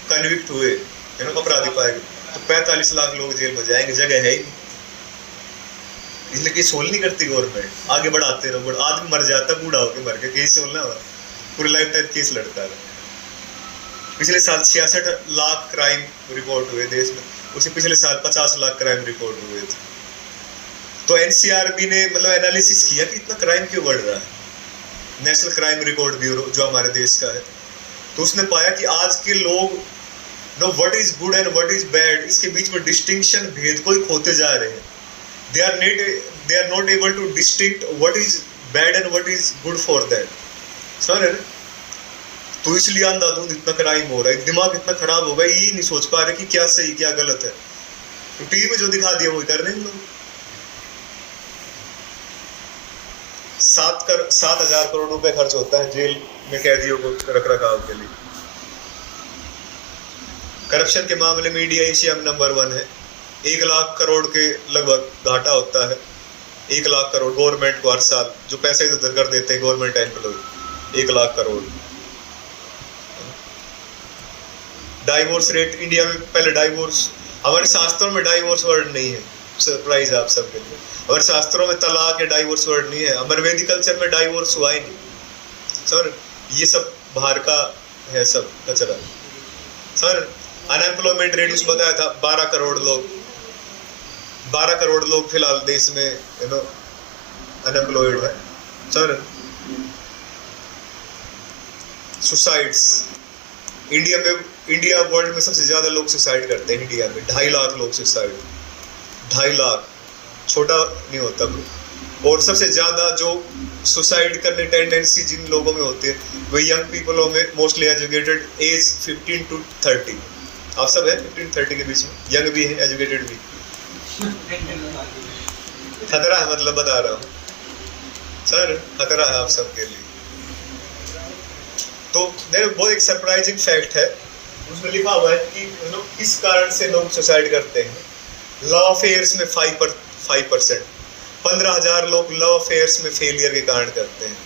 कन्विक्ट हुए अपराधी पाए गए तो 45 लाख लोग जेल में जाएंगे, जगह है ही नहीं। इसलिए केस सोल्व नहीं करती गवर्नमेंट, आगे बढ़ाते रहो, आदमी मर जाता बूढ़ा होकर मर के, केस सोल्व ना हो, पूरे लाइफ टाइम केस लड़ता है। पिछले साल 66 लाख क्राइम रिपोर्ट हुए देश में, उसी पिछले साल 50 लाख क्राइम रिपोर्ट हुए थे। तो एनसीआरबी ने मतलब एनालिसिस किया कि इतना क्राइम क्यों बढ़ रहा है, नेशनल क्राइम रिकॉर्ड ब्यूरो जो हमारे देश का है, तो उसने पाया कि आज के लोग know what is good and what is bad, इसके बीच में डिस्टिंक्शन, भेद को ही खोते जा रहे हैं। They are not able to distinct what is bad and what is good for that, समझ रहे ना? तो इसलिए अंधाधुंध इतना क्राइम हो रहा है, दिमाग इतना खराब हो गया, ये नहीं सोच पा रहे कि क्या सही क्या गलत है। तो टीवी में जो दिखा दिया वही कर रहे हैं लोग। 7,000 करोड़ रुपए खर्च होता है जेल में कैदियों को रख रखाव के लिए। करप्शन के मामले में इंडिया एशिया में नंबर 1 है। 1 लाख करोड़ के लगभग घाटा होता है, 1 लाख करोड़ गवर्नमेंट को हर साल, जो पैसे इधर कर देते हैं government employ, 1 lakh crore. Divorce rate India में, पहले डाइवोर्स, हमारे शास्त्रों में डाइवोर्स वर्ड नहीं है, सरप्राइज आप सबके लिए, हमारे शास्त्रों में तलाक या डाइवोर्स वर्ड नहीं है, हमारे वैदिक कल्चर में डाइवोर्स हुआ ही नहीं सर, ये सब बाहर का है सब कचरा सर। अनएम्प्लॉयमेंट रेट उसमें बताया था 12 करोड़ लोग फिलहाल देश में अनएम्प्लॉयड है सर। सुसाइड्स इंडिया वर्ल्ड में सबसे ज्यादा लोग सुसाइड करते हैं। इंडिया में 2.5 लाख लोग सुसाइड, 2.5 लाख, छोटा नहीं होता। और सबसे ज्यादा जो सुसाइड करने टेंडेंसी जिन लोगों में होती है वो यंग पीपलों में, मोस्टली एजुकेटेड, एज 15 to 30। आप सब है 15-30 के बीच में, यंग भी है एजुकेटेड भी। खतरा है, मतलब बता रहा हूँ सर, खतरा है आप सबके लिए। तो बहुत एक सरप्राइजिंग फैक्ट है, उसमें लिखा हुआ है कि किस कारण से लोग सुसाइड करते हैं। लव अफेयर्स में 5%, 15,000 लोग लव अफेयर्स में फेलियर के कारण करते हैं।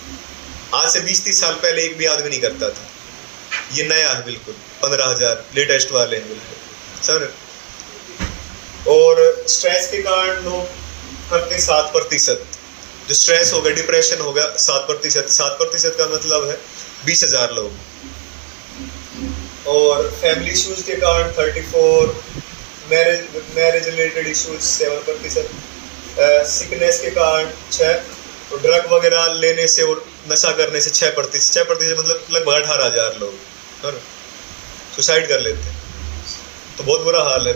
आज से 20-30 साल पहले एक भी आदमी नहीं करता था, ये नया है बिल्कुल। 15,000 लेटेस्ट वाले हैं बिल्कुल सर। और स्ट्रेस के कारण लोग करते 7%, जो स्ट्रेस हो गया, डिप्रेशन हो गया, 7% का मतलब है 20,000 लोग। और फैमिली इश्यूज के कारण 34, मैरिज रिलेटेड इश्यूज 7%, सिकनेस के कारण 6, और ड्रग वगैरह लेने से और नशा करने से 6% मतलब लगभग 18,000 लोग सुसाइड कर लेते हैं। तो बहुत बुरा हाल है।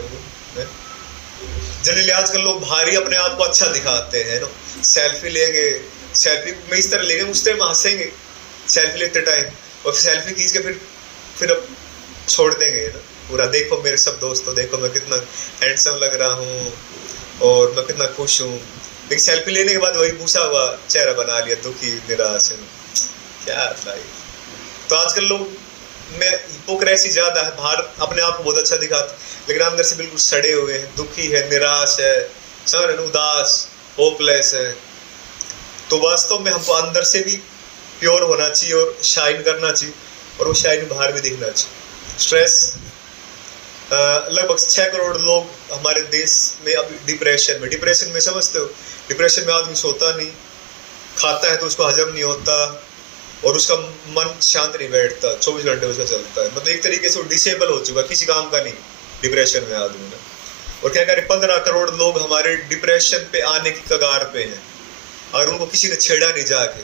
जनरली आजकल लोग भारी अपने आप को अच्छा दिखाते हैं ना, सेल्फी लेंगे, सेल्फी में इस तरह लेंगे, उस तरह हंसेंगे सेल्फी लेते टाइम, और सेल्फी खींच के फिर अब छोड़ देंगे ना पूरा, देखो मेरे सब दोस्तों, देखो मैं कितना हैंडसम लग रहा हूँ और मैं कितना खुश हूँ। लेकिन सेल्फी लेने के बाद वही भूसा हुआ चेहरा बना लिया, दुखी, निराश, क्या लाइफ। तो आजकल लोग में हिपोक्रेसी ज्यादा है, बाहर अपने आप को बहुत अच्छा दिखाते लेकिन अंदर से बिल्कुल सड़े हुए हैं, दुखी है, निराश है, समझ, उदास, होपलेस है। तो वास्तव में हमको अंदर से भी प्योर होना चाहिए और शाइन करना चाहिए, और वो शाइन बाहर भी दिखना चाहिए। स्ट्रेस, लगभग 6 करोड़ लोग हमारे देश में अभी डिप्रेशन में समझते हो, डिप्रेशन में आदमी सोता नहीं, खाता है तो उसको हजम नहीं होता और उसका मन शांत नहीं बैठता, 24 घंटे उसका चलता है, मतलब एक तरीके से वो डिसेबल हो चुका, किसी काम का नहीं डिप्रेशन में आदमी ने। और क्या करें, 15 करोड़ लोग हमारे डिप्रेशन पे आने की कगार पे हैं, अगर उनको किसी ने छेड़ा नहीं, जाके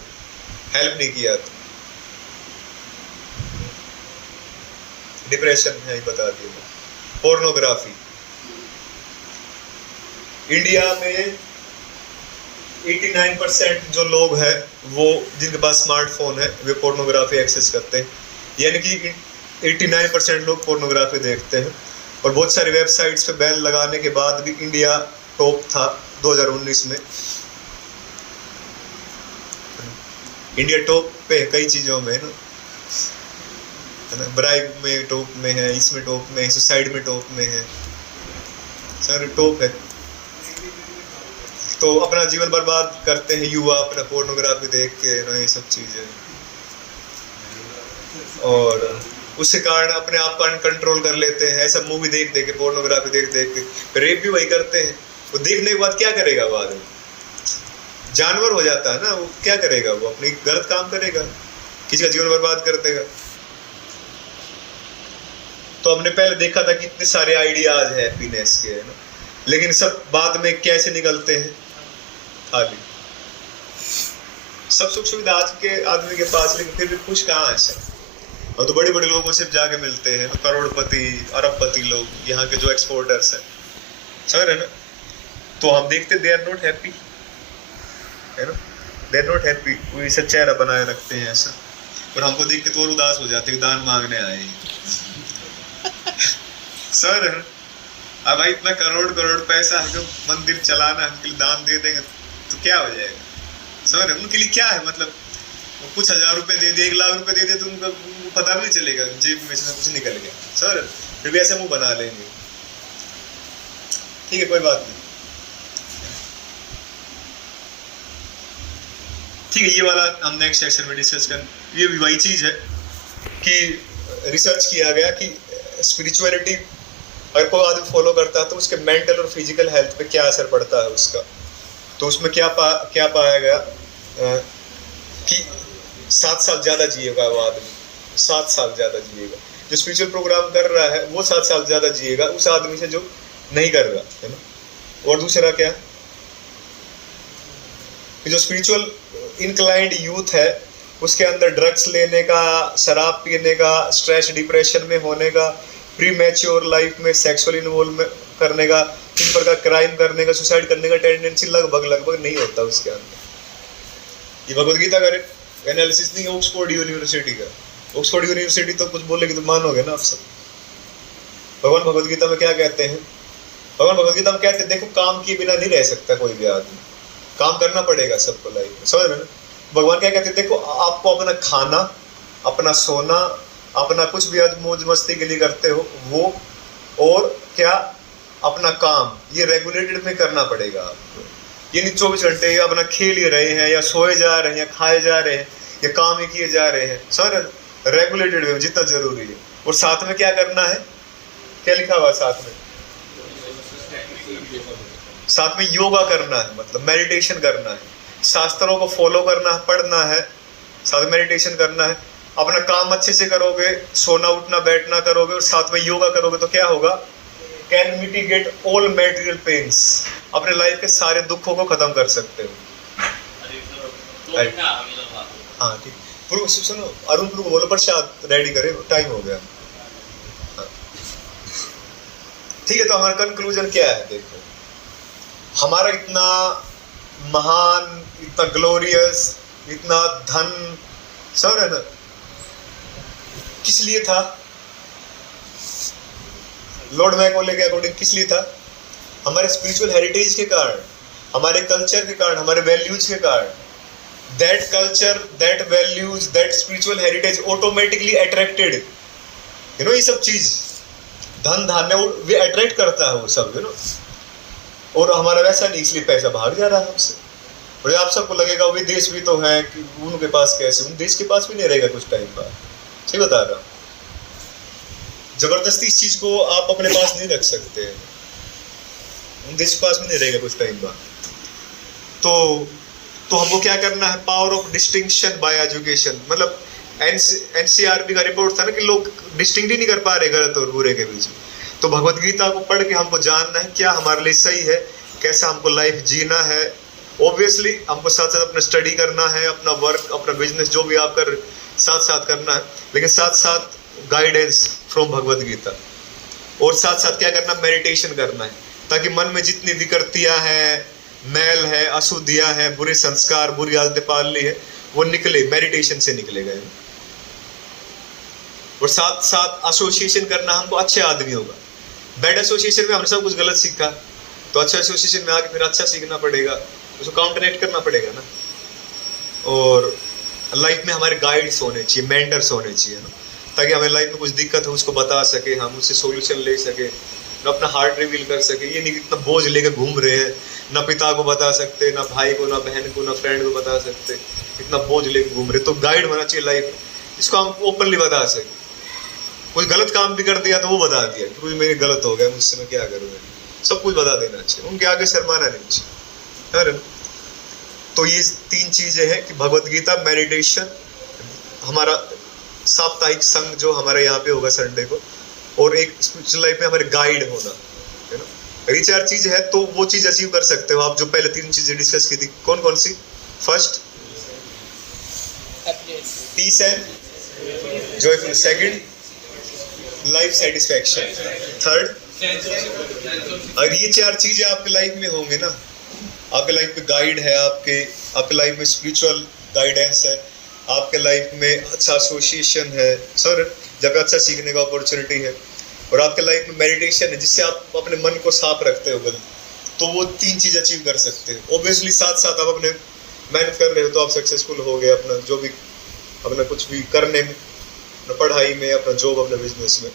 हेल्प नहीं किया तो डिप्रेशन है, बता दिया। पोर्नोग्राफी, इंडिया में 89% जो लोग हैं वो जिनके पास स्मार्टफोन है वे पोर्नोग्राफी एक्सेस करते हैं, यानी कि 89% लोग पोर्नोग्राफी देखते हैं। और बहुत सारी वेबसाइट्स पे बैन लगाने के बाद भी इंडिया टॉप था 2019 में। इंडिया टॉप पे है कई चीज़ों में ना, है ना, ब्राइब में टॉप में है, इसमें टॉप में है, सुसाइड में टॉप में है, सारे टॉप है। तो अपना जीवन बर्बाद करते हैं युवा अपना पोर्नोग्राफी देख के ना, ये सब चीज़ें। और उसके कारण अपने आप को कंट्रोल कर लेते हैं, ऐसा मूवी देख देख के, पोर्नोग्राफी देख देख के, रेप भी वही करते हैं। वो देखने के बाद क्या करेगा वो आदमी? जानवर हो जाता है ना, वो क्या करेगा? वो अपनी गलत काम करेगा, किसी का जीवन बर्बाद कर देगा। तो हमने पहले देखा था कि इतने सारे आइडियाज है हैप्पीनेस के, है ना, लेकिन सब बाद में कैसे निकलते हैं? खाली सब सुख सुविधा आज के आदमी के पास, लेकिन फिर भी खुश कहाँ है सर? और तो बड़े बड़े लोगों से जाके मिलते हैं, तो करोड़पति अरबपति लोग, यहाँ के जो एक्सपोर्टर्स हैं, समझ रहे ना? तो हम देखते दे आर नॉट हैप्पी, है ना, दे आर नॉट हैप्पी। कोई ऐसा चेहरा बनाए रखते हैं ऐसा, और हमको देख के तो और उदास हो जाते, दान मांगने आए सर, है ना? अब भाई इतना करोड़ करोड़ पैसा है, जो मंदिर चलाना है, उनके लिए दान दे देंगे तो क्या हो जाएगा? समझ रहे? उनके लिए क्या है? मतलब कुछ 1000 रुपए दे दे, 1 लाख रुपए दे दे, तो उनको पता भी नहीं चलेगा जेब में से कुछ निकल गया, सर। फिर भी ऐसे मुंह बना लेंगे। ठीक है, कोई बात नहीं। ठीक है, ये वाला हम नेक्स्ट सेक्शन में डिस्कस कर। ये भी वही चीज है कि रिसर्च किया गया कि स्पिरिचुअलिटी अगर कोई आदमी फॉलो करता है तो उसके मेंटल और फिजिकल हेल्थ पे क्या असर पड़ता है उसका। तो उसमें क्या पाया गया कि 7 साल ज़्यादा जिएगा वो आदमी, 7 साल ज़्यादा जिएगा। जो स्पिरिचुअल प्रोग्राम कर रहा है वो 7 साल ज़्यादा जिएगा उस आदमी से जो नहीं कर रहा, है ना। और दूसरा क्या, जो स्पिरिचुअल इंक्लाइंड यूथ है उसके अंदर ड्रग्स लेने का, शराब पीने का, स्ट्रेस डिप्रेशन में होने का, प्री मैच्योर लाइफ में सेक्सुअल इन्वॉल्व करने का, इन प्रकार क्राइम करने का, सुसाइड करने का टेंडेंसी लगभग नहीं होता उसके अंदर। ये भगवद गीता का एनालिसिस नहीं, ऑक्सफोर्ड यूनिवर्सिटी का। ऑक्सफोर्ड यूनिवर्सिटी तो कुछ बोलेगी तो मानोगे ना आप सब। भगवान भगवद गीता में क्या कहते हैं? भगवान भगवद गीता में कहते हैं देखो काम किए बिना नहीं रह सकता कोई भी आदमी, काम करना पड़ेगा सबको लाइफ में, समझ रहे ना। भगवान क्या कहते हैं? देखो आपको अपना खाना, अपना सोना, अपना कुछ भी मौज मस्ती के लिए करते हो वो, और क्या अपना काम, ये रेगुलेटेड में करना पड़ेगा आपको। ये नहीं 24 घंटे अपना खेल ही रहे हैं या सोए जा रहे हैं या खाए जा रहे हैं या काम ही किए जा रहे हैं, समझ, रेगुलेटेड में जितना जरूरी है। और साथ में क्या करना है? क्या लिखा हुआ साथ में? साथ में योगा करना है, मतलब मेडिटेशन करना है, शास्त्रों को फॉलो करना है, पढ़ना है, साथ में मेडिटेशन करना है। अपना काम अच्छे से करोगे, सोना उठना बैठना करोगे और साथ में योगा करोगे तो क्या होगा? Can mitigate all material pains, अपने लाइफ के सारे दुखों को खत्म कर सकते हो। हाँ ठीक, सुनो अरुण को बोलो प्रसाद रेडी करे, टाइम हो गया। हाँ। ठीक है, तो हमारा कंक्लूजन क्या है? देखो, हमारा इतना महान, इतना ग्लोरियस, इतना धन, सर, है ना, किस लिए था? लॉर्ड मैकॉले के अकॉर्डिंग किस लिए था? हमारे स्पिरिचुअल हेरिटेज के कारण, हमारे कल्चर के कारण, हमारे वैल्यूज के कारण। That culture, that values, that spiritual heritage automatically attracted, you know, ये सब चीज, धन धान्य वे अट्रैक्ट करता है वो सब, यू नो। और हमारा वैसा नहीं, इसलिए पैसा भाग जा रहा है हमसे। और आप सबको लगेगा विदेश भी तो है कि उनके पास कैसे, उन देश के पास भी नहीं रहेगा कुछ टाइम बाद, सही बता रहा हूँ। जबरदस्ती इस चीज को आप अपने पास नहीं रख सकते, उन देश के पास भी नहीं रहेगा कुछ टाइम बाद। तो हमको क्या करना है? Power of distinction bye education, मतलब एनसीआरबी का रिपोर्ट था ना कि लोग डिस्टिंक्ट ही नहीं कर पा रहे गलत और बुरे के बीच में। तो भगवत गीता को पढ़ के हमको जानना है क्या हमारे लिए सही है, कैसा हमको लाइफ जीना है। ऑब्वियसली हमको साथ साथ अपना स्टडी करना है, अपना वर्क, अपना बिजनेस जो भी आप कर साथ साथ करना है, लेकिन साथ साथ गाइडेंस फ्रॉम भगवत गीता। और साथ साथ क्या करना? मेडिटेशन करना है, ताकि मन में जितनी विकृतियां हैं, मैल है, अशुद्धियां हैं, बुरे संस्कार, बुरी आदतें पाल ली है, वो निकले, मेडिटेशन से निकलेगा। और साथ साथ एसोसिएशन करना हमको अच्छे आदमियों का। बैड एसोसिएशन में हमने सब कुछ गलत सीखा, तो अच्छा एसोसिएशन में आके फिर अच्छा सीखना पड़ेगा, उसको काउंटरएक्ट करना पड़ेगा ना। और लाइफ में हमारे गाइड्स होने चाहिए, मेंटर्स होने चाहिए ना, ताकि हमें लाइफ में कुछ दिक्कत हो उसको बता सके, हम उससे सॉल्यूशन ले सके, ना अपना हार्ट रिवील कर सके। ये नहीं कि इतना बोझ लेकर घूम रहे हैं, ना पिता को बता सकते, ना भाई को, ना बहन को, ना फ्रेंड को बता सकते, इतना बोझ लेकर घूम रहे। तो गाइड होना चाहिए लाइफ, इसको हम ओपनली बता सके। कोई गलत काम भी कर दिया तो वो बता दिया कि मेरे गलत हो गया, मुझसे मैं क्या करूँ, सब कुछ बता देना चाहिए, उनके आगे शर्माना नहीं चाहिए, है ना। तो ये 3 चीजें हैं कि भगवत गीता, मेडिटेशन, हमारा साप्ताहिक संघ जो हमारे यहाँ पे होगा संडे को, और एक स्पिरिचुअल लाइफ में हमारे गाइड होना, है ना। ये 4 चीज है तो वो चीज अचीव कर सकते हो आप जो पहले 3 चीजें डिस्कस की थी। कौन कौन सी? First peace and joyful, second life satisfaction, third, अगर ये 4 चीजें आपके लाइफ में होंगे ना, आपके लाइफ में गाइड है, आपके लाइफ में स्पिरिचुअल गाइडेंस है, आपके लाइफ में अच्छा एसोसिएशन है, सर जब अच्छा सीखने का अपॉर्चुनिटी है, और आपके लाइफ में मेडिटेशन है जिससे आप अपने मन को साफ रखते हो, तो वो 3 चीज अचीव कर सकते हो। ऑब्वियसली साथ साथ आप अपने मेहनत कर रहे हो तो आप सक्सेसफुल हो गए अपना जो भी, अपना कुछ भी करने में, अपना पढ़ाई में, अपना जॉब, अपना बिजनेस में।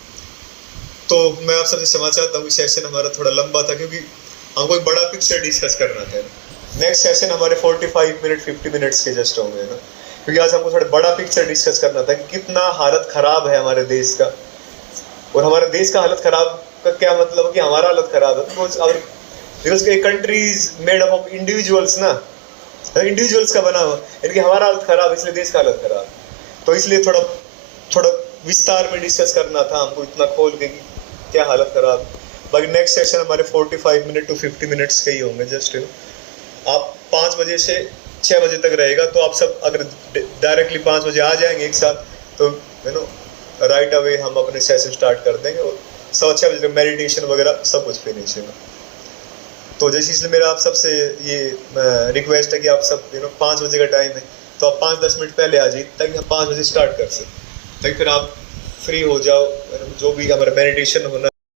तो मैं आप सबसे क्षमा चाहता हूँ, सेशन हमारा थोड़ा लंबा था क्योंकि हमको एक बड़ा पिक्चर डिस्कस करना था। नेक्स्ट सेशन हमारे 45 मिनट 50 मिनट्स के जस्ट होंगे ना, क्योंकि आज हमको थोड़ा बड़ा पिक्चर डिस्कस करना था कि कितना हालत खराब है हमारे देश का, और हमारे देश का हालत खराब का क्या मतलब कि हमारा हालत खराब है, because a country is made up of individuals ना, इंडिविजुअल्स का बना हुआ, यानी कि हमारा हालत खराब इसलिए देश का हालत खराब। तो इसलिए थोड़ा विस्तार में डिस्कस करना था हमको, इतना खोल के क्या हालत खराब। बाकी नेक्स्ट सेशन हमारे 45 मिनट टू 50 मिनट्स के ही होंगे जस्ट। आप 5 बजे से 6 बजे तक रहेगा, तो आप सब अगर डायरेक्टली 5 बजे आ जाएंगे एक साथ तो राइट अवे हम अपने सेशन स्टार्ट कर देंगे, और 6:15 बजे तक मेडिटेशन वगैरह सब कुछ फिनिश है। तो जैसे इसलिए मेरा आप सबसे ये रिक्वेस्ट है कि आप सब 5 बजे का टाइम है तो आप 5-10 मिनट पहले आ जाइए ताकि हम 5 बजे स्टार्ट कर सकें, ताकि फिर आप फ्री हो जाओ, जो भी हमारा मेडिटेशन होना